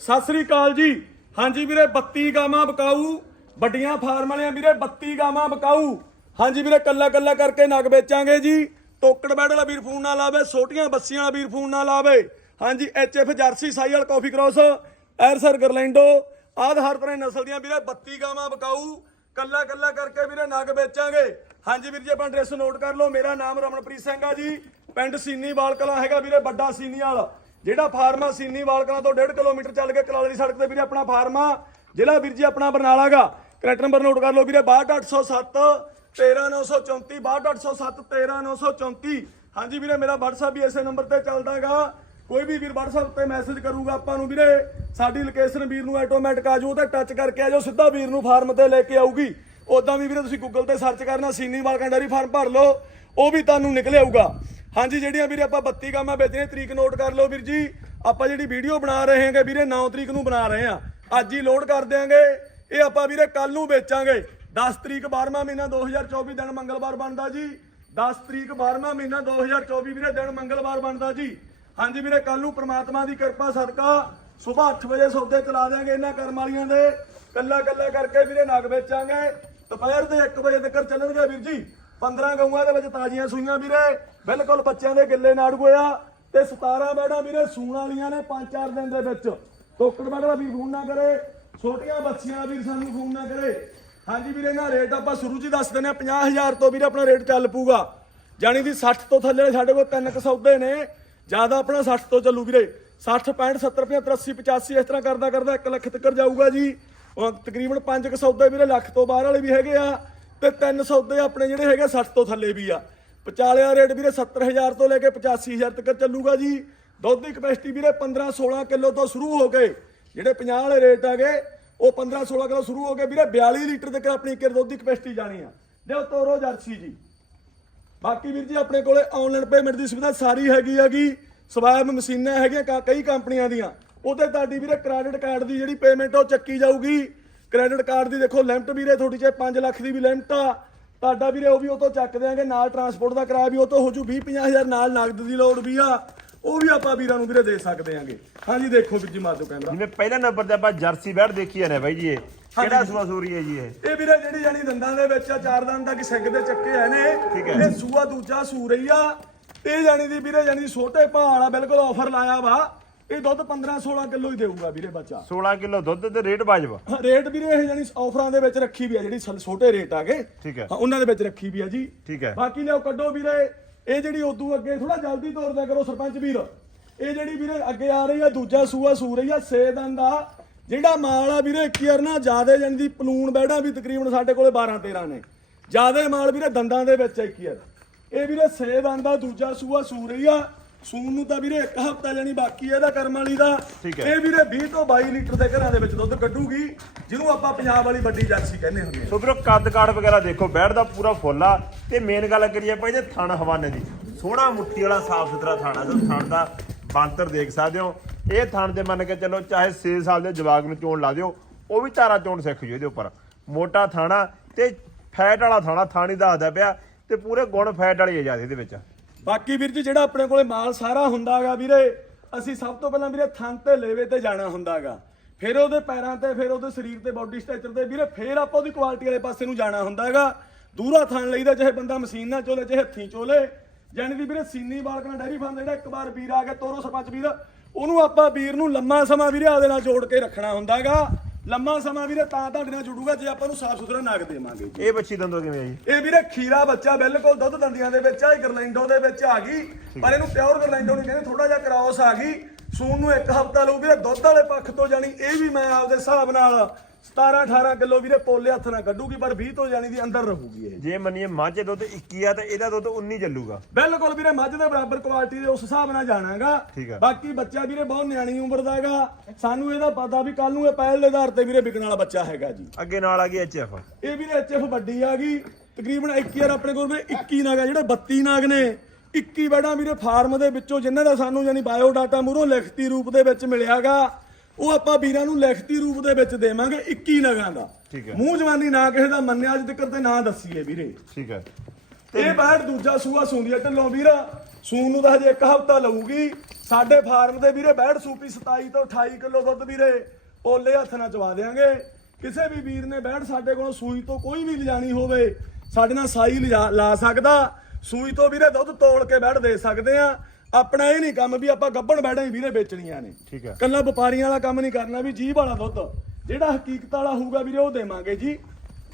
ਸਤਿ ਸ੍ਰੀ ਅਕਾਲ ਜੀ। ਹਾਂਜੀ ਵੀਰੇ 32 ਗਾਵਾਂ ਬਕਾਊ। ਵੱਡੀਆਂ ਫਾਰਮ ਵਾਲਿਆਂ ਵੀਰੇ 32 ਗਾਵਾਂ ਬਕਾਊ। ਹਾਂਜੀ ਵੀਰੇ, ਕੱਲਾ ਕੱਲਾ ਕਰਕੇ ਨਗ ਵੇਚਾਂਗੇ ਜੀ। ਟੋਕੜ ਬੈਡ ਵਾਲਾ ਵੀਰ ਫੋਨ ਨਾ ਲਾਵੇ, ਛੋਟੀਆਂ ਬੱਸੀਆਂ ਵਾਲਾ ਵੀਰ ਫੋਨ ਨਾ ਲਾਵੇ। ਹਾਂਜੀ, ਐਚਐਫ ਜਰਸੀ ਸਾਈਵਾਲ ਕਾਫੀ ਕ੍ਰੋਸ, ਐਰਸਰ ਗਰਲੈਂਡੋ। ਆਦ ਹਰ ਤਰ੍ਹਾਂ ਨਸਲ ਦੀਆਂ ਵੀਰੇ 32 ਗਾਵਾਂ ਬਕਾਊ। ਕੱਲਾ ਕੱਲਾ ਕਰਕੇ ਵੀਰੇ ਨਗ ਵੇਚਾਂਗੇ। ਹਾਂਜੀ ਵੀਰ ਜੀ, ਆਪਾਂ ਐਡਰੈਸ ਨੋਟ ਕਰ ਲਓ। ਮੇਰਾ ਨਾਮ ਰਮਨਪ੍ਰੀਤ ਸਿੰਘ ਆ ਜੀ। ਪਿੰਡ ਸੀਨੀ ਵਾਲਕਲਾ ਹੈਗਾ ਵੀਰੇ, ਵੱਡਾ ਸੀਨੀਵਾਲ ਜਿਹੜਾ ਫਾਰਮ ਆ ਸੀਨੀ ਵਾਲਕਲਾਂ ਤੋਂ 1.5 ਕਿਲੋਮੀਟਰ ਚੱਲ ਕੇ ਕਲਾਲੀ ਸੜਕ ਤੇ ਵੀਰੇ ਆਪਣਾ ਫਾਰਮ ਆ ਜ਼ਿਲ੍ਹਾ ਵੀਰ ਜੀ ਆਪਣਾ ਬਰਨਾਲਾਗਾ। ਕਰੈਕਟ ਨੰਬਰ ਨੋਟ ਕਰ ਲਓ ਵੀਰੇ 62807 13934 62807 13934 ਹਾਂਜੀ ਵੀਰੇ, ਮੇਰਾ WhatsApp ਵੀ ਇਸੇ ਨੰਬਰ ਤੇ ਚੱਲਦਾਗਾ। ਕੋਈ ਵੀ ਵੀਰ WhatsApp ਤੇ ਮੈਸੇਜ ਕਰੂਗਾ ਆਪਾਂ ਨੂੰ ਵੀਰੇ, ਸਾਡੀ ਲੋਕੇਸ਼ਨ ਵੀਰ ਨੂੰ ਆਟੋਮੈਟਿਕ ਆ ਜਾਊ ਤੇ ਟੱਚ ਕਰਕੇ ਆ ਜਾਓ ਸਿੱਧਾ ਵੀਰ ਨੂੰ ਫਾਰਮ ਤੇ ਲੈ ਕੇ ਆਊਗੀ। ਉਦਾਂ ਵੀ ਵੀਰੇ ਤੁਸੀਂ ਗੂਗਲ ਤੇ ਸਰਚ ਕਰਨਾ, ਸੀਨੀ ਵਾਲਕਾਂ ਫਾਰਮ ਭਰ ਲਓ, ਉਹ ਵੀ ਤੁਹਾਨੂੰ ਨਿਕਲ ਆਊਗਾ। ਹਾਂਜੀ, ਜਿਹੜੀਆਂ ਵੀਰੇ ਆਪਾਂ 32 ਗਾਵਾਂ ਵੇਚਣੀਆਂ ਤਰੀਕ ਨੋਟ ਕਰ ਲਓ ਵੀਰ ਜੀ। ਆਪਾਂ ਜਿਹੜੀ ਵੀਡੀਓ ਬਣਾ ਰਹੇ ਹਾਂਗੇ ਵੀਰੇ 9 ਤਰੀਕ ਨੂੰ ਬਣਾ ਰਹੇ ਹਾਂ। ਅੱਜ ਹੀ ਲੋਡ ਕਰ ਦਿਆਂਗੇ। ਇਹ ਆਪਾਂ ਵੀਰੇ ਕੱਲ ਨੂੰ ਵੇਚਾਂਗੇ। 10 ਤਰੀਕ 12ਵਾਂ ਮਹੀਨਾ 2024 ਦਿਨ ਮੰਗਲਵਾਰ ਬਣਦਾ ਜੀ। 10 ਤਰੀਕ 12ਵਾਂ ਮਹੀਨਾ 2024 ਵੀਰੇ ਦਿਨ ਮੰਗਲਵਾਰ ਬਣਦਾ ਜੀ। ਹਾਂਜੀ ਵੀਰੇ ਕੱਲ ਨੂੰ ਪ੍ਰਮਾਤਮਾ ਦੀ ਕਿਰਪਾ, ਸਦਕਾ ਸਵੇਰ 8 ਵਜੇ ਸੌਦੇ ਚਲਾ ਦਿਆਂਗੇ ਇਹਨਾਂ ਕਰਮ ਵਾਲੀਆਂ ਦੇ। ਕੱਲਾ ਕੱਲਾ ਕਰਕੇ ਵੀਰੇ ਨਗ ਵੇਚਾਂਗੇ। ਦੁਪਹਿਰ ਦੇ 1 ਵਜੇ ਤੱਕ ਚੱਲਣਗੇ ਵੀਰ ਜੀ। 15 ਗਊਆਂ ਦੇ ਵਿੱਚ ਤਾਜ਼ੀਆਂ ਸੂਈਆਂ ਵੀਰੇ। ਬਿਲਕੁਲ ਬੱਚਿਆਂ ਦੇ ਗਿੱਲੇ ਨਾੜ ਗੋਇਆ। ਤੇ 17 ਬੈੜਾਂ ਵੀਰੇ, ਸੂਣ ਵਾਲੀਆਂ ਨੇ 5-4 ਦਿਨ ਦੇ ਵਿੱਚ। ਟੋਕੜ ਬੈੜਾ ਵੀ ਫੋਨ ਨਾ ਕਰੇ। ਛੋਟੀਆਂ ਬੱਚੀਆਂ ਵੀ ਸਾਨੂੰ ਫੋਨ ਨਾ ਕਰੇ। ਹਾਂਜੀ ਵੀਰੇ, ਇਹਨਾਂ ਰੇਟ ਆਪਾਂ ਸ਼ੁਰੂ 'ਚ ਹੀ ਦੱਸ ਦਿੰਦੇ ਆ 50000 ਤੋਂ ਵੀਰੇ ਆਪਣਾ ਰੇਟ ਚੱਲ ਪੂਗਾ ਜਾਣੀ ਦੀ 60 ਤੋਂ ਥੱਲੇ ਸਾਡੇ ਕੋਲ ਤਿੰਨ ਕੁ ਸੌਦੇ ਨੇ। ਜ਼ਿਆਦਾ ਆਪਣਾ 60 ਤੋਂ ਚੱਲੂ ਵੀਰੇ। 60 65 70 75 80 85 ਇਸ ਤਰ੍ਹਾਂ ਕਰਦਾ ਕਰਦਾ 1 ਲੱਖ ਤੱਕ ਜਾਊਗਾ ਜੀ। ਤਕਰੀਬਨ 5 ਕੁ ਸੌਦੇ ਵੀਰੇ, ਲੱਖ ਤੋਂ ਬਾਹਰ ਵਾਲੇ ਵੀ ਹੈਗੇ ਆ। ਤੇ ਤਿੰਨ ਸੌਦੇ ਆਪਣੇ ਜਿਹੜੇ ਹੈਗੇ 60 ਤੋਂ ਥੱਲੇ ਵੀ ਆ। ਵਿਚਾਲੇ ਦਾ ਰੇਟ ਵੀਰੇ 70000 ਤੋਂ ਲੈ ਕੇ 85000 ਤੱਕ ਚੱਲੂਗਾ ਜੀ। ਦੁੱਧ ਦੀ ਕਪੈਸਿਟੀ ਵੀਰੇ 15 16 ਕਿਲੋ ਤੋਂ ਸ਼ੁਰੂ ਹੋ ਕੇ, ਜਿਹੜੇ 50 ਵਾਲੇ ਰੇਟ ਆਗੇ ਉਹ 15 16 ਕਿਲੋ ਸ਼ੁਰੂ ਹੋ ਕੇ ਵੀਰੇ 42 ਲੀਟਰ ਤੱਕ ਆਪਣੀ ਕਿਰ ਦੁੱਧ ਦੀ ਕਪੈਸਿਟੀ ਜਾਣੀ ਆ। ਲਿਓ ਤੋਰੋ ਜਰਸੀ ਜੀ। ਬਾਕੀ ਵੀਰ ਜੀ ਆਪਣੇ ਕੋਲੇ ਆਨਲਾਈਨ ਪੇਮੈਂਟ ਦੀ ਸੁਵਿਧਾ ਸਾਰੀ ਹੈਗੀ ਹੈਗੀ ਸਵਾਇਬ ਮਸ਼ੀਨਾਂ ਹੈਗੀਆਂ ਕਾ- ਕਈ ਕੰਪਨੀਆਂ ਦੀਆਂ। ਉਹਦੇ ਤੁਹਾਡੀ ਵੀਰੇ ਕ੍ਰੈਡਿਟ ਕਾਰਡ ਦੀ ਜਿਹੜੀ ਪੇਮੈਂਟ ਉਹ ਚੱਕੀ ਜਾਊਗੀ। ਕ੍ਰੈਡਿਟ ਕਾਰਡ ਦੀ ਦੇਖੋ ਲਿਮਟ ਵੀਰੇ ਤੁਹਾਡੀ ਚ 5 ਲੱਖ ਦੀ ਵੀ ਲਿਮਟ ਆ ਤੁਹਾਡਾ ਵੀਰੇ ਉਹ ਵੀ ਉਹ ਤੋਂ ਚੱਕ ਦਿਆਂਗੇ ਨਾਲ ਟਰਾਂਸਪੋਰਟ ਦਾ ਕਿਰਾਇਆ ਵੀ ਉਹ ਤੋਂ ਹੋ ਜੂ 20 50000 ਨਾਲ ਨਗਦ ਦੀ ਲੋੜ ਵੀ ਆ ਉਹ ਵੀ ਆਪਾਂ ਵੀਰਾਂ ਨੂੰ ਵੀਰੇ ਦੇ ਸਕਦੇ ਆਂਗੇ। ਹਾਂਜੀ ਦੇਖੋ ਵੀਰ ਜੀ ਮਾਤੋ ਕੈਮਰਾ। ਜਿਵੇਂ ਪਹਿਲਾ ਨੰਬਰ ਤੇ ਆਪਾਂ ਜਰਸੀ ਬੈੜ ਦੇਖੀ ਜਾਂਦੇ ਬਾਈ ਜੀ ਇਹ। ਕਿਹੜਾ ਸੂਆ ਸੂਰੀ ਹੈ ਜੀ ਇਹ? ਇਹ ਵੀਰੇ ਜਿਹੜੀ ਜਾਨੀ ਦੰਦਾਂ ਦੇ ਵਿੱਚ ਆ ਚਾਰ ਦੰਦ ਤੱਕ ਸਿੰਘ ਦੇ ਚੱਕੇ ਆ ਨੇ। ਇਹ ਸੂਆ ਦੂਜਾ ਸੂ ਰਹੀ ਆ। ਇਹ ਜਾਨੀ ਦੀ ਵੀਰੇ ਜਾਨੀ ਛੋਟੇ ਭਾਅ ਵਾਲਾ ਬਿਲਕੁਲ ਆਫਰ ਲਾਇਆ ਵਾ। ਇਹ ਦੁੱਧ 15 16 ਕਿਲੋ ਹੀ ਦੇਊਗਾ ਵੀਰੇ ਬੱਚਾ। 16 ਕਿਲੋ ਦੁੱਧ ਤੇ ਰੇਟ ਵਾਜਬ ਰੇਟ ਵੀਰੇ ਇਹ ਜਾਨੀ ਆਫਰਾਂ ਦੇ ਵਿੱਚ ਰੱਖੀ ਵੀ ਆ ਜਿਹੜੀ ਛ- ਛੋਟੇ ਰੇਟ ਆ ਗਏ ਠੀਕ ਹੈ ਉਹਨਾਂ ਦੇ ਵਿੱਚ ਰੱਖੀ ਵੀ ਆ ਜੀ। ਠੀਕ ਹੈ ਬਾਕੀ ਲਿਓ ਕੱਢੋ ਵੀਰੇ। ਇਹ ਜਿਹੜੀ ਉਦੋਂ ਅੱਗੇ ਥੋੜਾ ਜਲਦੀ ਤੋਰਦਾ ਕਰੋ ਸਰਪੰਚ ਵੀਰ। ਇਹ ਜਿਹੜੀ ਵੀਰੇ ਅੱਗੇ ਆ ਰਹੀ ਆ ਦੂਜਾ ਸੂਆ ਸੂ ਰਹੀ ਆ ਸੇ ਦਿਨ ਦਾ। ਜਿਹੜਾ ਮਾਲ ਆ ਵੀਰੇ ਇੱਕ ਯਾਰ ਨਾ ਜਿਆਦੇ ਜਣ ਦੀ ਪਲੂਣ ਬੈੜਾ ਵੀ ਤਕਰੀਬਨ ਸਾਡੇ ਕੋਲੇ 12 13 ਨੇ। ਜਿਆਦੇ ਮਾਲ ਵੀਰੇ ਦੰਦਾਂ ਦੇ ਵਿੱਚ ਇੱਕ ਯਾਰ ਇਹ ਵੀਰੇ ਸੇ ਦਿਨ ਦਾ ਦੂਜਾ ਸੂਆ ਸੂ ਰਹੀ ਆ। ਸੂਣ ਨੂੰ ਤਾਂ ਵੀਰੇ ਇੱਕ ਹਫਤਾ ਜਾਨੀ ਬਾਕੀ ਇਹਦਾ ਕਰਮ ਵਾਲੀ ਦਾ। ਠੀਕ ਹੈ। ਇਹ ਵੀਰੇ 20 ਤੋਂ 22 ਲੀਟਰ ਦੇ ਘਰਾਂ ਦੇ ਵਿੱਚ ਦੁੱਧ ਕੱਢੂਗੀ ਜਿਹਨੂੰ ਆਪਾਂ ਪੰਜਾਬ ਵਾਲੀ ਵੱਡੀ ਜਰਸੀ ਕਹਿੰਦੇ ਹੁੰਦੇ ਆ। ਸੋ ਵੀਰੋ ਕੱਦ ਕਾਠ ਵਗੈਰਾ ਦੇਖੋ ਬੈੜ ਦਾ ਪੂਰਾ ਫੁੱਲ ਆ। ਤੇ ਮੇਨ ਗੱਲ ਕਰੀਏ ਆਪਾਂ ਇਹਦੇ ਥਣ ਹਵਾਨੇ ਦੀ। ਸੋਹਣਾ ਮੁੱਠੀ ਵਾਲਾ ਸਾਫ਼ ਸੁਥਰਾ ਥਾਣਾ ਸੋ ਥਣ ਦਾ ਬਾਂਤਰ ਦੇਖ ਸਕਦੇ ਹੋ। ਇਹ ਥਣ ਦੇ ਮੰਨ ਕੇ ਚੱਲੋ ਚਾਹੇ 6 ਸਾਲ ਦੇ ਜਵਾਗ ਨੂੰ ਚੋਣ ਲਾ ਦਿਓ ਉਹ ਵੀ ਧਾਰਾ ਚੋਣ ਸਿੱਖ ਜੂ ਇਹਦੇ ਉੱਪਰ। ਮੋਟਾ ਥਾਣਾ ਤੇ ਫੈਟ ਵਾਲਾ ਥਾਣਾ ਥਾਣੀ ਦੱਸਦਾ ਪਿਆ ਤੇ ਪੂਰੇ ਗੁਣ ਫੈਟ ਵਾਲੀ ਆ ਜਾਂਦੀ ਇਹਦੇ ਵਿੱਚ। ਬਾਕੀ ਵੀਰ ਜੀ, ਜਿਹੜਾ ਆਪਣੇ ਕੋਲੇ ਮਾਲ ਸਾਰਾ ਹੁੰਦਾਗਾ ਵੀਰੇ, ਅਸੀਂ ਸਭ ਤੋਂ ਪਹਿਲਾਂ ਵੀਰੇ ਥਣ ਤੇ ਲੇਵੇ ਤੇ ਜਾਣਾ ਹੁੰਦਾਗਾ। ਫਿਰ ਉਹਦੇ ਪੈਰਾਂ ਤੇ, ਫਿਰ ਉਹਦੇ ਸਰੀਰ ਤੇ ਬਾਡੀ ਸਟਰਕਚਰ ਤੇ, ਵੀਰੇ ਫਿਰ ਆਪਾਂ ਉਹਦੀ ਕੁਆਲਿਟੀ ਵਾਲੇ ਪਾਸੇ ਨੂੰ ਜਾਣਾ ਹੁੰਦਾਗਾ। ਦੂਰਾ ਥਣ ਲਈਦਾ, ਚਾਹੇ ਬੰਦਾ ਮਸ਼ੀਨ ਨਾਲ ਚੋਲੇ, ਚਾਹੇ ਹੱਥੀਂ ਚੋਲੇ। ਜਾਣੀ ਦੀ ਵੀਰੇ ਸੀਨੀ ਬਾਲਕਣਾ ਡੈਰੀ ਫਾਰਮ ਜਿਹੜਾ ਇੱਕ ਵਾਰ ਵੀਰ ਆ ਗਿਆ, ਤੋਰੋ ਸਰਪੰਚ ਵੀਰ, ਉਹਨੂੰ ਆਪਾਂ ਵੀਰ ਨੂੰ ਲੰਮਾ ਸਮਾਂ ਵੀਰੇ ਆਦੇ ਨਾਲ ਜੋੜ ਕੇ ਰੱਖਣਾ ਹੁੰਦਾਗਾ। ਲੰਮਾ ਸਮਾਂ ਵੀਰੇ ਤਾਂ ਤੁਹਾਡੇ ਨਾਲ ਜੁੜੂਗਾ ਜੇ ਆਪਾਂ ਨੂੰ ਸਾਫ਼ ਸੁਥਰਾ ਨਗ ਦੇਵਾਂਗੇ ਇਹ ਬੱਚੀ ਦੰਦੋ ਕਿਵੇਂ ਆ ਜੀ ਇਹ ਵੀਰੇ ਖੀਰਾ ਬੱਚਾ ਬਿਲਕੁਲ ਦੁੱਧ ਦੰਦੀਆਂ ਦੇ ਵਿੱਚ ਆ ਇਹ ਗਰਲੈਂਡੋ ਦੇ ਵਿੱਚ ਆ ਗਈ। ਪਰ ਇਹਨੂੰ ਪਿਓਰ ਗਰਲੈਂਡੋ ਨਹੀਂ ਕਹਿੰਦੇ ਥੋੜਾ ਜਿਹਾ ਕ੍ਰਾਸ ਆ ਗਈ। ਸੂਣ ਨੂੰ ਇੱਕ ਹਫਤਾ ਲਊ ਵੀਰੇ ਦੁੱਧ ਵਾਲੇ ਪੱਖ ਤੋਂ ਜਾਣੀ ਇਹ ਵੀ ਮੈਂ ਆਪਦੇ ਹਿਸਾਬ ਨਾਲ 17 18 ਕਿਲੋ ਵੀਰੇ ਪੋਲੇ ਹੱਥ ਨਾਲ ਕੱਢੂਗੀ ਪਰ 20 ਤੋਂ ਜਾਣੀ ਦੀ ਅੰਦਰ ਰਹੂਗੀ ਇਹ। ਜੇ ਮੰਨੀਏ ਮੱਝ ਦੁੱਧ 21 ਆ ਤੇ ਇਹਦਾ ਦੁੱਧ 19 ਚੱਲੂਗਾ। ਬਿਲਕੁਲ ਵੀਰੇ ਮੱਝ ਦੇ ਬਰਾਬਰ ਕੁਆਲਿਟੀ ਦੇ ਉਸ ਹਿਸਾਬ ਨਾਲ ਜਾਣਾਗਾ। ਠੀਕ ਆ। ਬਾਕੀ ਬੱਚਾ ਵੀਰੇ ਬਹੁਤ ਨਿਆਣੀ ਉਮਰ ਦਾ ਹੈਗਾ। ਸਾਨੂੰ ਇਹਦਾ ਪਤਾ ਵੀ ਕੱਲ ਨੂੰ ਇਹ ਪਹਿਲ ਦੇ ਆਧਾਰ ਤੇ ਵੀਰੇ ਵਿਕਣ ਵਾਲਾ ਬੱਚਾ ਹੈਗਾ ਜੀ। ਅੱਗੇ ਨਾਲ ਆ ਗਈ ਐਚਐਫ ਇਹ ਵੀਰੇ ਐਚਐਫ ਵੱਡੀ ਆ ਗਈ। ਤਕਰੀਬਨ 21 ਯਾਰ ਆਪਣੇ ਕੋਲ ਵੀਰੇ 21 ਨਾਗ ਆ ਜਿਹੜੇ 32 ਨਾਗ ਨੇ। 21 ਬੈੜਾਂ ਵੀਰੇ ਫਾਰਮ ਦੇ ਵਿੱਚੋਂ ਜਿਨ੍ਹਾਂ ਦਾ ਸਾਨੂੰ ਯਾਨੀ ਬਾਇਓ ਡਾਟਾ ਮੂਰੋਂ ਲਿਖਤੀ ਰੂਪ ਦੇ ਵਿੱਚ ਮਿਲਿਆਗਾ। ਉਹ ਆਪਾਂ ਵੀਰਾਂ ਨੂੰ ਲਿਖਤੀ ਰੂਪ ਦੇ ਵਿੱਚ ਦੇਵਾਂਗੇ 21 ਨਗਾਂ ਦਾ। ਠੀਕ ਹੈ। ਮੂੰਹ ਜਵਾਨੀ ਨਾ ਕਿਸੇ ਦਾ ਮੰਨਿਆ ਅੱਜ ਤੱਕ ਤੇ ਨਾ ਦੱਸੀਏ ਵੀਰੇ। ਠੀਕ ਹੈ। ਇਹ ਬੈੜ ਦੂਜਾ ਸੂਆ ਸੂੰਦੀ ਢੱਲੋਂ ਵੀਰ ਸੂਨ ਨੂੰ ਤਾਂ ਹਜੇ ਇੱਕ ਹਫਤਾ ਲਊਗੀ। ਸਾਡੇ ਫਾਰਮ ਤੇ ਵੀਰੇ ਬੈੜ ਸੂਪੀ 27 ਤੋਂ 28 ਕਿਲੋ ਦੁੱਧ ਵੀਰੇ। ਓਲੇ ਹੱਥ ਨਾਲ ਚਵਾ ਦੇਾਂਗੇ ਕਿਸੇ ਵੀ ਵੀਰ ਨੇ ਬੈੜ ਸਾਡੇ ਕੋਲੋਂ ਸੂਈ ਤੋਂ ਕੋਈ ਵੀ ਲਿਜਾਣੀ ਹੋਵੇ ਸਾਡੇ ਨਾਲ ਸਾਈ ਲਿਜਾ- ਲਾ ਸਕਦਾ। ਸੂਈ ਤੋਂ ਵੀਰੇ ਦੁੱਧ ਤੋਲ ਕੇ ਬੈੜ ਦੇ ਸਕਦੇ ਆ। ਆਪਣਾ ਇਹ ਨਹੀਂ ਕੰਮ ਵੀ ਆਪਾਂ ਗੱਬਣ ਬੈੜਾਂ ਹੀ ਵੀਰੇ ਵੇਚਣੀਆਂ ਨੇ। ਠੀਕ ਹੈ। ਕੱਲਾ ਵਪਾਰੀਆਂ ਵਾਲਾ ਕੰਮ ਨਹੀਂ ਕਰਨਾ ਵੀ ਜੀਭ ਵਾਲਾ ਦੁੱਧ। ਜਿਹੜਾ ਹਕੀਕਤ ਵਾਲਾ ਹੋਊਗਾ ਵੀਰੇ ਉਹ ਦੇਵਾਂਗੇ ਜੀ।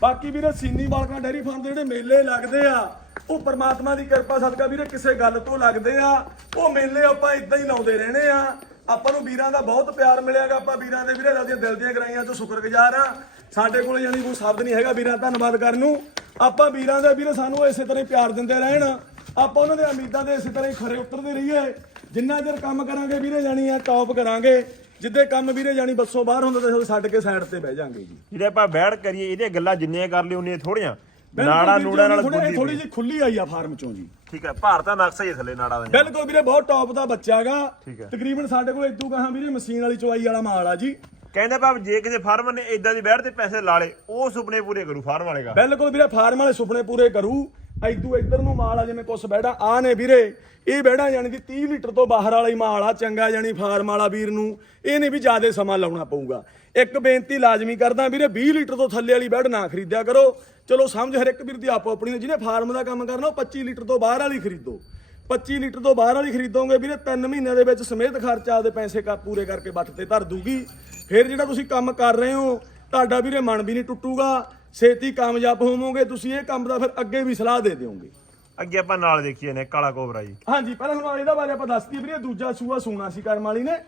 ਬਾਕੀ ਵੀਰੇ ਸੀਨੀ ਬਾਲਕਾ ਡੈਰੀ ਫਾਰਮ ਦੇ ਜਿਹੜੇ ਮੇਲੇ ਲੱਗਦੇ ਆ ਉਹ ਪ੍ਰਮਾਤਮਾ ਦੀ ਕਿਰਪਾ ਸਦਕਾ ਵੀਰੇ ਕਿਸੇ ਗੱਲ ਤੋਂ ਲੱਗਦੇ ਆ। ਉਹ ਮੇਲੇ ਆਪਾਂ ਇਦਾਂ ਹੀ ਲਾਉਂਦੇ ਰਹਿਣੇ ਆ। ਆਪਾਂ ਨੂੰ ਵੀਰਾਂ ਦਾ ਬਹੁਤ ਪਿਆਰ ਮਿਲਿਆਗਾ ਆਪਾਂ ਵੀਰਾਂ ਦੇ ਵੀਰੇ ਦੀਆਂ ਦਿਲ ਦੀਆਂ ਗਰਾਈਆਂ ਤੋਂ ਸ਼ੁਕਰਗੁਜ਼ਾਰ ਆ। ਸਾਡੇ ਕੋਲ ਯਾਨੀ ਕੋਈ ਸ਼ਬਦ ਨਹੀਂ ਹੈਗਾ ਵੀਰਾਂ ਦਾ ਧੰਨਵਾਦ ਕਰਨ ਨੂੰ। ਆਪਾਂ ਵੀਰਾਂ ਦੇ ਵੀਰੇ ਸਾਨੂੰ ਇਸੇ ਤਰ੍ਹਾਂ ਹੀ ਪਿਆਰ ਦਿੰਦੇ ਰਹਿਣ। ਆਪਾਂ ਉਹਨਾਂ ਦੇ ਉਮੀਦਾਂ ਦੇ ਇਸੇ ਤਰ੍ਹਾਂ ਹੀ ਖਰੇ ਉਤਰਦੇ ਰਹੀਏ। ਜਿੰਨਾ ਚਿਰ ਕੰਮ ਕਰਾਂਗੇ ਵੀਰੇ ਜਾਣੀ ਆ ਟੌਪ ਕਰਾਂਗੇ। ਜਿੱਦੇ ਕੰਮ ਵੀਰੇ ਜਾਣੀ ਬੱਸੋਂ ਬਾਹਰ ਹੁੰਦਾ ਤਾਂ ਛੱਡ ਕੇ ਸਾਈਡ ਤੇ ਬਹਿ ਜਾਾਂਗੇ ਜੀ। ਜਿਹੜੇ ਆਪਾਂ ਬੈਠ ਕਰੀਏ ਇਹਦੀਆਂ ਗੱਲਾਂ ਜਿੰਨੀਆਂ ਕਰ ਲਈ ਉਨੀਆਂ ਥੋੜੀਆਂ। ਨਾੜਾ ਨੂੜਾ ਨਾਲ ਗੁੱਦੀ ਥੋੜੀ ਜਿਹੀ ਖੁੱਲੀ ਆਈ ਆ ਫਾਰਮ ਚੋਂ ਜੀ। ਠੀਕ ਹੈ ਭਾਰਤ ਦਾ ਨਕਸ਼ਾ ਹੀ ਥੱਲੇ ਨਾੜਾ ਦਾ ਬਿਲਕੁਲ ਵੀਰੇ ਬਹੁਤ ਟੌਪ ਦਾ ਹੈ। ਤਕਰੀਬਨ ਸਾਡੇ ਕੋਲ ਇਦੂ ਕਹਾਂ ਵੀਰੇ ਮਸ਼ੀਨ ਵਾਲੀ ਚਵਾਈ ਵਾਲਾ ਮਾਲ ਆ ਜੀ। ਕਹਿੰਦੇ ਭਾਵ ਜੇ ਕਿਸੇ ਫਾਰਮ ਨੇ ਇਦਾਂ ਦੀ ਬੈਠ ਤੇ ਪੈਸੇ ਲਾ ਲੇ ਉਹ ਸੁਪਨੇ ਪੂਰੇ ਕਰੂ ਫਾਰਮ ਵਾਲੇਗਾ ਬਿਲਕੁਲ ਵੀਰੇ ਫਾਰਮ ਵਾਲੇ ਸੁਪਨੇ ਪੂਰੇ ਕਰੂ। ਇਦੂ ਇੱਧਰ ਨੂੰ ਮਾਲ ਆ, ਜਿਵੇਂ ਕੁਛ ਬੈੜਾ ਆ ਨੇ ਵੀਰੇ, ਇਹ ਬੈੜਾ ਜਾਣੀ ਦੀ 30 ਲੀਟਰ ਤੋਂ ਬਾਹਰ ਵਾਲਾ ਹੀ ਮਾਲ ਆ, ਚੰਗਾ ਜਾਣੀ ਫਾਰਮ ਵਾਲਾ ਵੀਰ ਨੂੰ। ਇਹ ਨਹੀਂ ਵੀ ਜ਼ਿਆਦਾ ਸਮਾਂ ਲਾਉਣਾ ਪਊਗਾ। ਇੱਕ ਬੇਨਤੀ ਲਾਜ਼ਮੀ ਕਰਦਾ ਵੀਰੇ 20 ਲੀਟਰ ਤੋਂ ਥੱਲੇ ਵਾਲੀ ਬੈੜ ਨਾ ਖਰੀਦਿਆ ਕਰੋ। ਚਲੋ ਸਮਝ ਹਰ ਇੱਕ ਵੀਰ ਦੀ ਆਪੋ ਆਪਣੀ ਜਿਹਨੇ ਫਾਰਮ ਦਾ ਕੰਮ ਕਰਨਾ, ਉਹ 25 ਲੀਟਰ ਤੋਂ ਬਾਹਰ ਵਾਲੀ ਖਰੀਦੋ। 25 ਲੀਟਰ ਤੋਂ ਬਾਹਰ ਵਾਲੀ ਖਰੀਦੋਗੇ ਵੀਰੇ 3 ਮਹੀਨਿਆਂ ਦੇ ਵਿੱਚ ਸਮੇਤ ਖਰਚਾ ਦੇ ਪੈਸੇ ਕਾ ਪੂਰੇ ਕਰਕੇ ਬੱਟ ਤੇ ਧਰ ਦੂਗੀ। ਫਿਰ ਜਿਹੜਾ ਤੁਸੀਂ ਕੰਮ ਕਰ ਰਹੇ ਹੋ, ਤੁਹਾਡਾ ਵੀਰੇ ਮਨ ਵੀ ਨਹੀਂ ਟੁੱਟੂਗਾ। ਛੇਤੀ ਕਾਮਯਾਬ ਹੋਵੋਗੇ ਤੁਸੀਂ ਇਹ ਕੰਮ ਦਾ ਫਿਰ ਅੱਗੇ ਵੀ ਸਲਾਹ ਦੇ ਦਿਓਗੇ। ਅੱਗੇ ਆਪਾਂ ਨਾਲ ਦੇਖੀਏ ਨੇ ਕਾਲਾ ਕੋਬਰਾ ਜੀ। ਹਾਂਜੀ ਪਹਿਲਾਂ ਤੁਹਾਨੂੰ ਇਹਦਾ ਬਾਰੇ ਆਪਾਂ ਦੱਸਦੀ ਵੀਰੇ ਦੂਜਾ ਸੂਆ ਸੂਣਾ ਸੀ ਕਰਮ ਵਾਲੀ ਨੇ।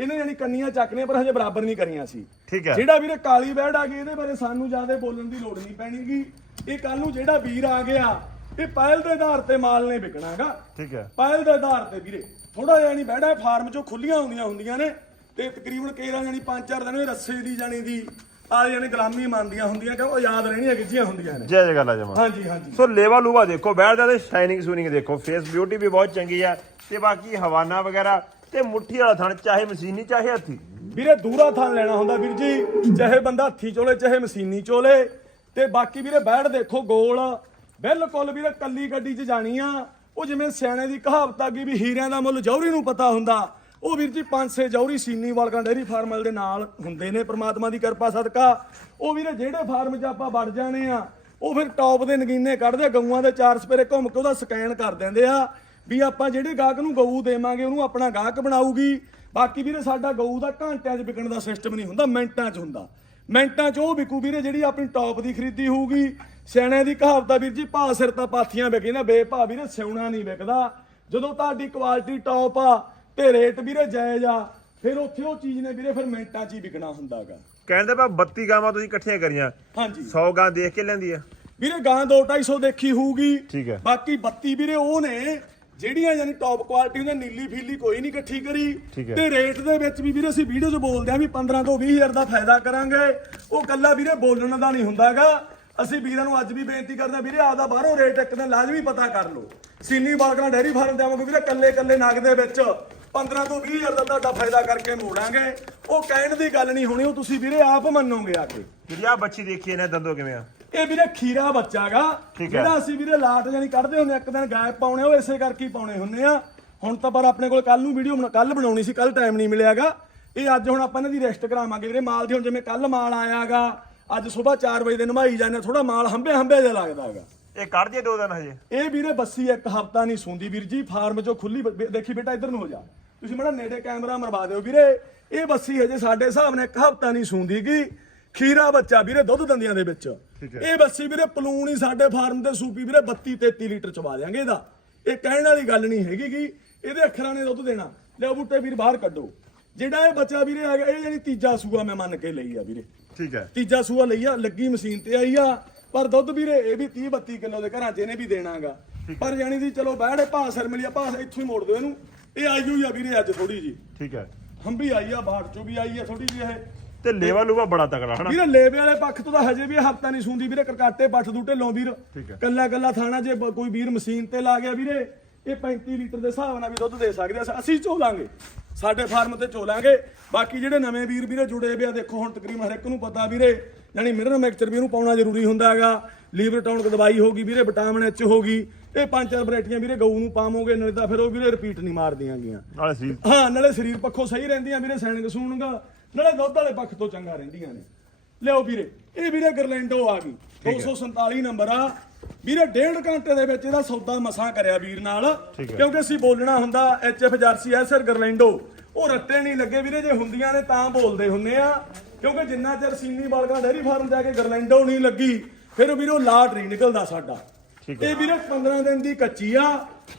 ਇਹਨੇ ਜਾਨੀ ਕੰਨੀਆਂ ਚੱਕਨੀਆਂ ਪਰ ਹਜੇ ਬਰਾਬਰ ਨਹੀਂ ਕਰੀਆਂ ਸੀ। ਠੀਕ ਹੈ। ਜਿਹੜਾ ਵੀਰੇ ਕਾਲੀ ਬੈੜ ਆ ਗਈ ਇਹਦੇ ਬਾਰੇ ਸਾਨੂੰ ਜ਼ਿਆਦਾ ਬੋਲਣ ਦੀ ਲੋੜ ਨਹੀਂ ਪੈਣੀਗੀ। ਇਹ ਕੱਲ ਨੂੰ ਜਿਹੜਾ ਵੀਰ ਆ ਗਿਆ ਇਹ ਪਹਿਲ ਦੇ ਆਧਾਰ ਤੇ ਮਾਲ ਨੇ ਵਿਕਣਾਗਾ। ਠੀਕ ਹੈ। ਪਹਿਲ ਦੇ ਆਧਾਰ ਤੇ ਵੀਰੇ ਥੋੜਾ ਜਿਹਾ ਨਹੀਂ ਬੈੜਾ ਫਾਰਮ ਚੋਂ ਖੁੱਲੀਆਂ ਹੁੰਦੀਆਂ ਹੁੰਦੀਆਂ ਨੇ ਤੇ ਤਕਰੀਬਨ ਕੇਰਾ ਜਾਨੀ 5-4 ਦਿਨ ਇਹ ਰੱਸੇ ਦੀ ਜਾਨੀ ਦੀ ਆ ਜਾਨੀ ਗੁਲਾਮੀ ਮੰਨਦੀਆਂ ਹੁੰਦੀਆਂ ਕਿ ਉਹ ਯਾਦ ਰਹਿਣੀਆਂ ਗਿੱਜੀਆਂ ਹੁੰਦੀਆਂ ਨੇ? ਜੈ ਜੈ ਗੱਲ ਜਮਾ। ਹਾਂਜੀ ਹਾਂਜੀ। ਸੋ ਲੇਵਾ ਲੂਵਾ ਦੇਖੋ ਬੈਠ ਤੇ ਸ਼ਾਈਨਿੰਗ ਸੂਨਿੰਗ ਦੇਖੋ। ਫੇਸ ਬਿਊਟੀ ਵੀ ਬਹੁਤ ਚੰਗੀ ਆ ਤੇ ਬਾਕੀ ਹਵਾਨਾ ਵਗੈਰਾ ਤੇ ਮੁੱਠੀ ਵਾਲਾ ਥਣ ਚਾਹੇ ਮਸ਼ੀਨੀ ਚਾਹੇ ਹੱਥੀ। ਵੀਰੇ ਦੂਰਾ ਥਾਂ ਲੈਣਾ ਹੁੰਦਾ ਵੀਰ ਜੀ। ਚਾਹੇ ਬੰਦਾ ਹੱਥੀ ਚੋਲੇ ਚਾਹੇ ਮਸ਼ੀਨੀ ਚੋਲੇ। ਤੇ ਬਾਕੀ ਵੀਰੇ ਬੈੜ ਦੇਖੋ ਗੋਲ। ਬਿਲਕੁਲ ਵੀਰੇ ਕੱਲੀ ਗੱਡੀ 'ਚ ਜਾਣੀ ਆ। ਉਹ ਜਿਵੇਂ ਸਿਆਣੇ ਦੀ ਕਹਾਵਤ ਆ ਗਈ ਵੀ ਹੀਰਿਆਂ ਦਾ ਮੁੱਲ ਜੌਹਰੀ ਨੂੰ ਪਤਾ ਹੁੰਦਾ। ਉਹ ਵੀਰ ਜੀ ਪੰਜ ਛੇ ਜੌਹਰੀ ਸੀਨੀ ਵਾਲਕਾਂ ਡੇਰੀ ਫਾਰਮਲ ਦੇ ਨਾਲ ਹੁੰਦੇ ਨੇ ਪ੍ਰਮਾਤਮਾ ਦੀ ਕਿਰਪਾ ਸਦਕਾ। ਉਹ ਵੀਰੇ ਜਿਹੜੇ ਫਾਰਮ 'ਚ ਆਪਾਂ ਵੜ ਜਾਣੇ ਆ ਉਹ ਫਿਰ ਟੌਪ ਦੇ ਨਗੀਨੇ ਕੱਢਦੇ ਆ, ਗਊਆਂ ਦੇ ਚਾਰ ਸਪੇਰੇ ਘੁੰਮ ਕੇ ਉਹਦਾ ਸਕੈਨ ਕਰ ਦਿੰਦੇ ਆ ਵੀ ਆਪਾਂ ਜਿਹੜੇ ਗਾਹਕ ਨੂੰ ਗਊ ਦੇਵਾਂਗੇ ਉਹਨੂੰ ਆਪਣਾ ਗਾਹਕ ਬਣਾਊਗੀ। ਬਾਕੀ ਵੀਰੇ ਸਾਡਾ ਗਊ ਦਾ ਘੰਟਿਆਂ 'ਚ ਵਿਕਣ ਦਾ ਸਿਸਟਮ ਨਹੀਂ ਹੁੰਦਾ ਮਿੰਟਾਂ 'ਚ ਹੁੰਦਾ। ਮਿੰਟਾਂ 'ਚ ਉਹ ਵਿਕੂ ਵੀਰੇ ਜਿਹੜੀ ਆਪਣੀ ਟੌਪ ਦੀ ਖਰੀਦੀ ਹੋਊਗੀ। ਸਿਆਣਿਆਂ ਦੀ ਕਹਾਵਤ ਆ ਵੀਰ ਜੀ ਭਾ ਸਿਰ ਤਾਂ ਪਾਥੀਆਂ ਵਿਕੇ ਨਾ ਬੇਭਾ ਵੀਰੇ ਸਿਉਣਾ ਨਹੀਂ ਵਿਕਦਾ। ਜਦੋਂ ਤੁਹਾਡੀ ਕੁਆਲਿਟੀ ਟੌਪ ਆ ਤੇ ਰੇਟ ਵੀਰੇ ਜਾਇਜ਼ ਆ। ਫਿਰ ਉੱਥੇ ਉਹ ਚੀਜ਼ ਨੇ ਵੀਰੇ ਫਿਰ ਮਿੰਟਾਂ 'ਚ ਹੀ ਵਿਕਣਾ ਹੁੰਦਾਗਾ। ਕਹਿੰਦੇ ਭਾ 32 ਗਾਵਾਂ ਤੁਸੀਂ ਇਕੱਠੀਆਂ ਕਰੀਆਂ। ਹਾਂਜੀ। 100 ਗਾਂ ਦੇਖ ਕੇ ਲੈਂਦੀ ਆ। ਵੀਰੇ ਗਾਂ 2-250 ਦੇਖੀ ਹੋਊਗੀ। ਠੀਕ ਹੈ। ਬਾਕੀ 32 ਵੀਰੇ ਉਹ ਨੇ ਜਿਹੜੀਆਂ ਯਾਨੀ ਟੌਪ ਕੁਆਲਿਟੀ ਉਹਨਾਂ ਨੀਲੀ ਫੀਲੀ ਕੋਈ ਨਹੀਂ ਇਕੱਠੀ ਕਰੀ। ਠੀਕ ਹੈ। ਤੇ ਰੇਟ ਦੇ ਵਿੱਚ ਵੀ ਵੀਰੇ ਅਸੀਂ ਵੀਡੀਓ 'ਚ ਬੋਲਦੇ ਆਂ ਵੀ 15 ਤੋਂ 20 ਹਜ਼ਾਰ ਦਾ ਫਾਇਦਾ ਕਰਾਂਗੇ। ਉਹ ਕੱਲਾ ਵੀਰੇ ਬੋਲਣ ਦਾ ਨਹੀਂ ਹੁੰਦਾਗਾ। ਅਸੀਂ ਵੀਰਾਂ ਨੂੰ ਅੱਜ ਵੀ ਬੇਨਤੀ ਕਰਦੇ ਆਂ ਵੀਰੇ ਆਪਦਾ ਬਾਹਰੋਂ ਰੇਟ ਇੱਕ ਦਿਨ ਲਾਜ਼ਮੀ ਪਤਾ ਕਰ ਲਓ। ਸੀਨੀ ਬਾਲਕਾ ਡੈਰੀ ਫਾਰਮ ਦੇਵਾਂਗੇ ਵੀਰੇ ਕੱਲੇ ਕੱਲੇ ਨਗ ਦੇ ਵਿੱਚ। 15 ਤੋਂ 20 ਹਜ਼ਾਰ ਦਾ ਤੁਹਾਡਾ ਫਾਇਦਾ ਕਰਕੇ ਮੋੜਾਂਗੇ। ਉਹ ਕਹਿਣ ਦੀ ਗੱਲ ਨਹੀਂ ਹੋਣੀ ਉਹ ਤੁਸੀਂ ਵੀਰੇ ਆਪ ਮੰਨੋਗੇ ਆ ਕੇ। ਜਿਹੜੀ ਆ ਬੱਚੀ ਦੇਖੀ ਇਹਨੇ ਦੰਦੋ ਕਿਵੇਂ ਆ? ਇਹ ਵੀਰੇ ਖੀਰਾ ਬੱਚਾਗਾ ਠੀਕ ਹੈ। ਜਿਹੜਾ ਅਸੀਂ ਵੀਰੇ ਲਾਟ ਜਾਨੀ ਕੱਢਦੇ ਹੁੰਦੇ ਆ, ਇੱਕ ਦਿਨ ਗਾਇਬ ਪਾਉਣੇ ਉਹ ਇਸੇ ਕਰਕੇ ਹੀ ਪਾਉਣੇ ਹੁੰਦੇ ਆ। ਹੁਣ ਤਾਂ ਪਰ ਆਪਣੇ ਕੋਲ ਕੱਲ ਨੂੰ ਵੀਡੀਓ ਕੱਲ ਬਣਾਉਣੀ ਸੀ ਕੱਲ ਟਾਈਮ ਨਹੀਂ ਮਿਲਿਆਗਾ ਇਹ ਅੱਜ ਹੁਣ ਆਪਾਂ ਇਹਨਾਂ ਦੀ ਰੈਸਟ ਕਰਾਵਾਂਗੇ ਵੀਰੇ। ਮਾਲ ਦੀ ਹੁਣ ਜਿਵੇਂ ਕੱਲ ਮਾਲ ਆਇਆਗਾ ਅੱਜ ਸਵੇਰ 4 ਵਜੇ ਦੇ ਨਮਾਈ ਜਾਂਦੇ ਥੋੜਾ ਮਾਲ ਹੰਬੇ ਹੰਬੇ ਜਿਹਾ ਲੱਗਦਾਗਾ ਇਹ ਕੱਢ ਜੇ ਦੋ ਦਿਨ ਹਜੇ। ਇਹ ਵੀਰੇ ਬੱਸੀ ਇੱਕ ਹਫਤਾ ਨਹੀਂ ਸੌਂਦੀ ਵੀਰ ਜੀ ਫਾਰਮ ਚੋਂ ਖੁੱਲੀ ਬ- ਦੇਖੀ ਬੇਟਾ ਇੱਧਰ ਨੂੰ ਹੋ ਜਾ। ਤੁਸੀਂ ਮੜਾ ਨੇੜੇ ਕੈਮਰਾ ਮਰਵਾ ਦਿਓ ਵੀਰੇ। ਇਹ ਬੱਸੀ ਹਜੇ ਸਾਡੇ ਹਿਸਾਬ ਨਾਲ ਇੱਕ ਹਫਤਾ ਨਹੀਂ ਸੌਂਦੀਗੀ ਖੀਰਾ ਬੱਚਾ ਵੀਰੇ ਦੁੱਧ ਦੰਦੀਆਂ ਦੇ ਵਿੱਚ। ਇਹ ਬੱਸੀ ਵੀਰੇ ਪਲੂਣ ਹੀ ਸਾਡੇ ਫਾਰਮ ਤੇ ਸੂਪੀ ਵੀਰੇ 32 33 ਲੀਟਰ ਚਵਾ ਦਿਆਂਗੇ ਇਹਦਾ। ਇਹ ਕਹਿਣ ਵਾਲੀ ਗੱਲ ਨਹੀਂ ਹੈਗੀ ਗੀ। ਇਹਦੇ ਅੱਖਰਾਂ ਨੇ ਦੁੱਧ ਦੇਣਾ। ਲਿਓ ਬੂਟੇ ਵੀਰ ਬਾਹਰ ਕੱਢੋ। ਜਿਹੜਾ ਇਹ ਬੱਚਾ ਵੀਰੇ ਆ ਗਿਆ ਇਹ ਜਿਹੜੀ ਤੀਜਾ ਸੂਆ ਮੈਂ ਮੰਨ ਕੇ ਲਈ ਆ ਵੀਰੇ। ਠੀਕ ਹੈ। ਤੀਜਾ ਸੂਆ ਲਈ ਆ ਲੱਗੀ ਮਸ਼ੀਨ ਤੇ ਆਈ ਆ। ਪਰ ਦੁੱਧ ਵੀਰੇ ਇਹ ਵੀ 30 32 ਕਿਲੋ ਦੇ ਘਰਾਂ 'ਚ ਇਹਨੇ ਵੀ ਦੇਣਾਗਾ। ਪਰ ਜਾਣੀ ਦੀ ਚਲੋ ਬੈਠੇ ਭਾਅ ਸਿਰ ਮਿਲਿਆ ਭਾਅ ਇੱਥੋਂ ਹੀ ਮੋੜ ਦਿਓ ਇਹਨੂੰ। ਇਹ ਆਈ ਹੋਈ ਆ ਵੀਰੇ ਅੱਜ ਥੋੜੀ ਜੀ ਠੀਕ ਹੈ। ਹੰਬੀ ਆਈ ਆ ਬਾਹਰ ਚੋਂ ਵੀ ਆਈ ਆ ਥੋੜੀ ਜੀ ਇਹ। ਤੇ ਲੇਵਾ ਲੂਵਾ ਬੜਾ ਤਕੜਾ ਹਨਾ? ਵੀਰੇ ਲੇਵੇ ਵਾਲੇ ਪੱਖ ਤੋਂ ਤਾਂ ਹਜੇ ਵੀ ਹਫਤਾ ਨਹੀਂ ਸੁੰਦੀ ਵੀਰੇ ਕਰਕਾਟੇ ਪੱਠ ਦੂ ਢਿੱਲੋਂ ਵੀਰ ਠੀਕ ਹੈ। ਕੱਲਾ ਕੱਲਾ ਥਾਣਾ ਜੇ ਬ- ਕੋਈ ਵੀਰ ਮਸ਼ੀਨ ਤੇ ਲਾ ਗਿਆ ਵੀਰੇ ਇਹ 35 ਲੀਟਰ ਦੇ ਹਿਸਾਬ ਨਾਲ ਵੀ ਦੁੱਧ ਦੇ ਸਕਦੇ ਆ। ਅਸੀਂ ਚੋਲਾਂਗੇ ਸਾਡੇ ਫਾਰਮ ਤੇ ਚੋਲਾਂਗੇ ਬਾਕੀ ਜਿਹੜੇ ਨਵੇਂ ਵੀਰ ਵੀਰੇ ਜੁੜੇ ਵੇ ਆ ਦੇਖੋ ਹੁਣ ਤਕਰੀਬਨ ਹਰ ਇੱਕ ਨੂੰ ਪਤਾ ਵੀਰੇ ਯਾਨੀ ਮਿਨਰਲ ਮਿਕਸਚਰ ਵੀ ਇਹਨੂੰ ਪਾਉਣਾ ਜ਼ਰੂਰੀ ਹੁੰਦਾ ਹੈਗਾ। ਲੀਵਰ ਟਾਊਨਕ ਦਵਾਈ ਹੋ ਗਈ ਵੀਰੇ ਵਿਟਾਮਿਨ ਐਚ ਹੋ ਗਈ। ਇਹ ਪੰਜ ਚਾਰ ਵੈਰਾਈਟੀਆਂ ਵੀਰੇ ਗਊ ਨੂੰ ਪਾਵੋਗੇ ਨਾਲੇ ਤਾਂ ਫਿਰ ਉਹ ਵੀਰੇ ਰਿਪੀਟ ਨਹੀਂ ਮਾਰਦੀਆਂ ਗੀਆਂ। ਨਾਲੇ ਸੀ ਹਾਂ ਨਾਲੇ ਸਰੀਰ ਪੱਖੋਂ ਸਹੀ ਰਹਿੰਦੀਆਂ ਵੀਰੇ ਸੈਨਿਕ ਸੂਣਗਾ। ਨਾਲੇ ਦੁੱਧ ਵਾਲੇ ਪੱਖ ਤੋਂ ਚੰਗਾ ਰਹਿੰਦੀਆਂ ਨੇ। ਲਿਓ ਵੀਰੇ ਇਹ ਵੀਰੇ ਗਰਲੈਂਡੋ ਆ ਗਈ। 247 ਨੰਬਰ ਆ। ਵੀਰੇ ਡੇਢ ਘੰਟੇ ਦੇ ਵਿੱਚ ਇਹਦਾ ਸੌਦਾ ਮਸਾਂ ਕਰਿਆ ਵੀਰ ਨਾਲ। ਕਿਉਂਕਿ ਅਸੀਂ ਬੋਲਣਾ ਹੁੰਦਾ ਐਚਐਫ ਜਰਸੀ ਐ ਸਰ ਗਰਲੈਂਡੋ। ਉਹ ਰੱਟੇ ਨਹੀਂ ਲੱਗੇ ਵੀਰੇ ਜੇ ਹੁੰਦੀਆਂ ਨੇ ਤਾਂ ਬੋਲਦੇ ਹੁੰਨੇ ਆ। ਕਿਉਂਕਿ ਜਿੰਨਾ ਚਿਰ ਸੀਨੀ ਬਾਲਕਾਂ ਡੈਰੀ ਫਾਰਮ ਜਾ ਕੇ ਗਰਲੈਂਡੋ ਨਹੀਂ ਲੱਗੀ ਫਿਰ ਵੀਰੋ ਲਾਟ ਨਹੀਂ ਨਿਕਲਦਾ ਸਾਡਾ। ਇਹ ਵੀਰੇ 15 ਦਿਨ ਦੀ ਕੱਚੀ ਆ।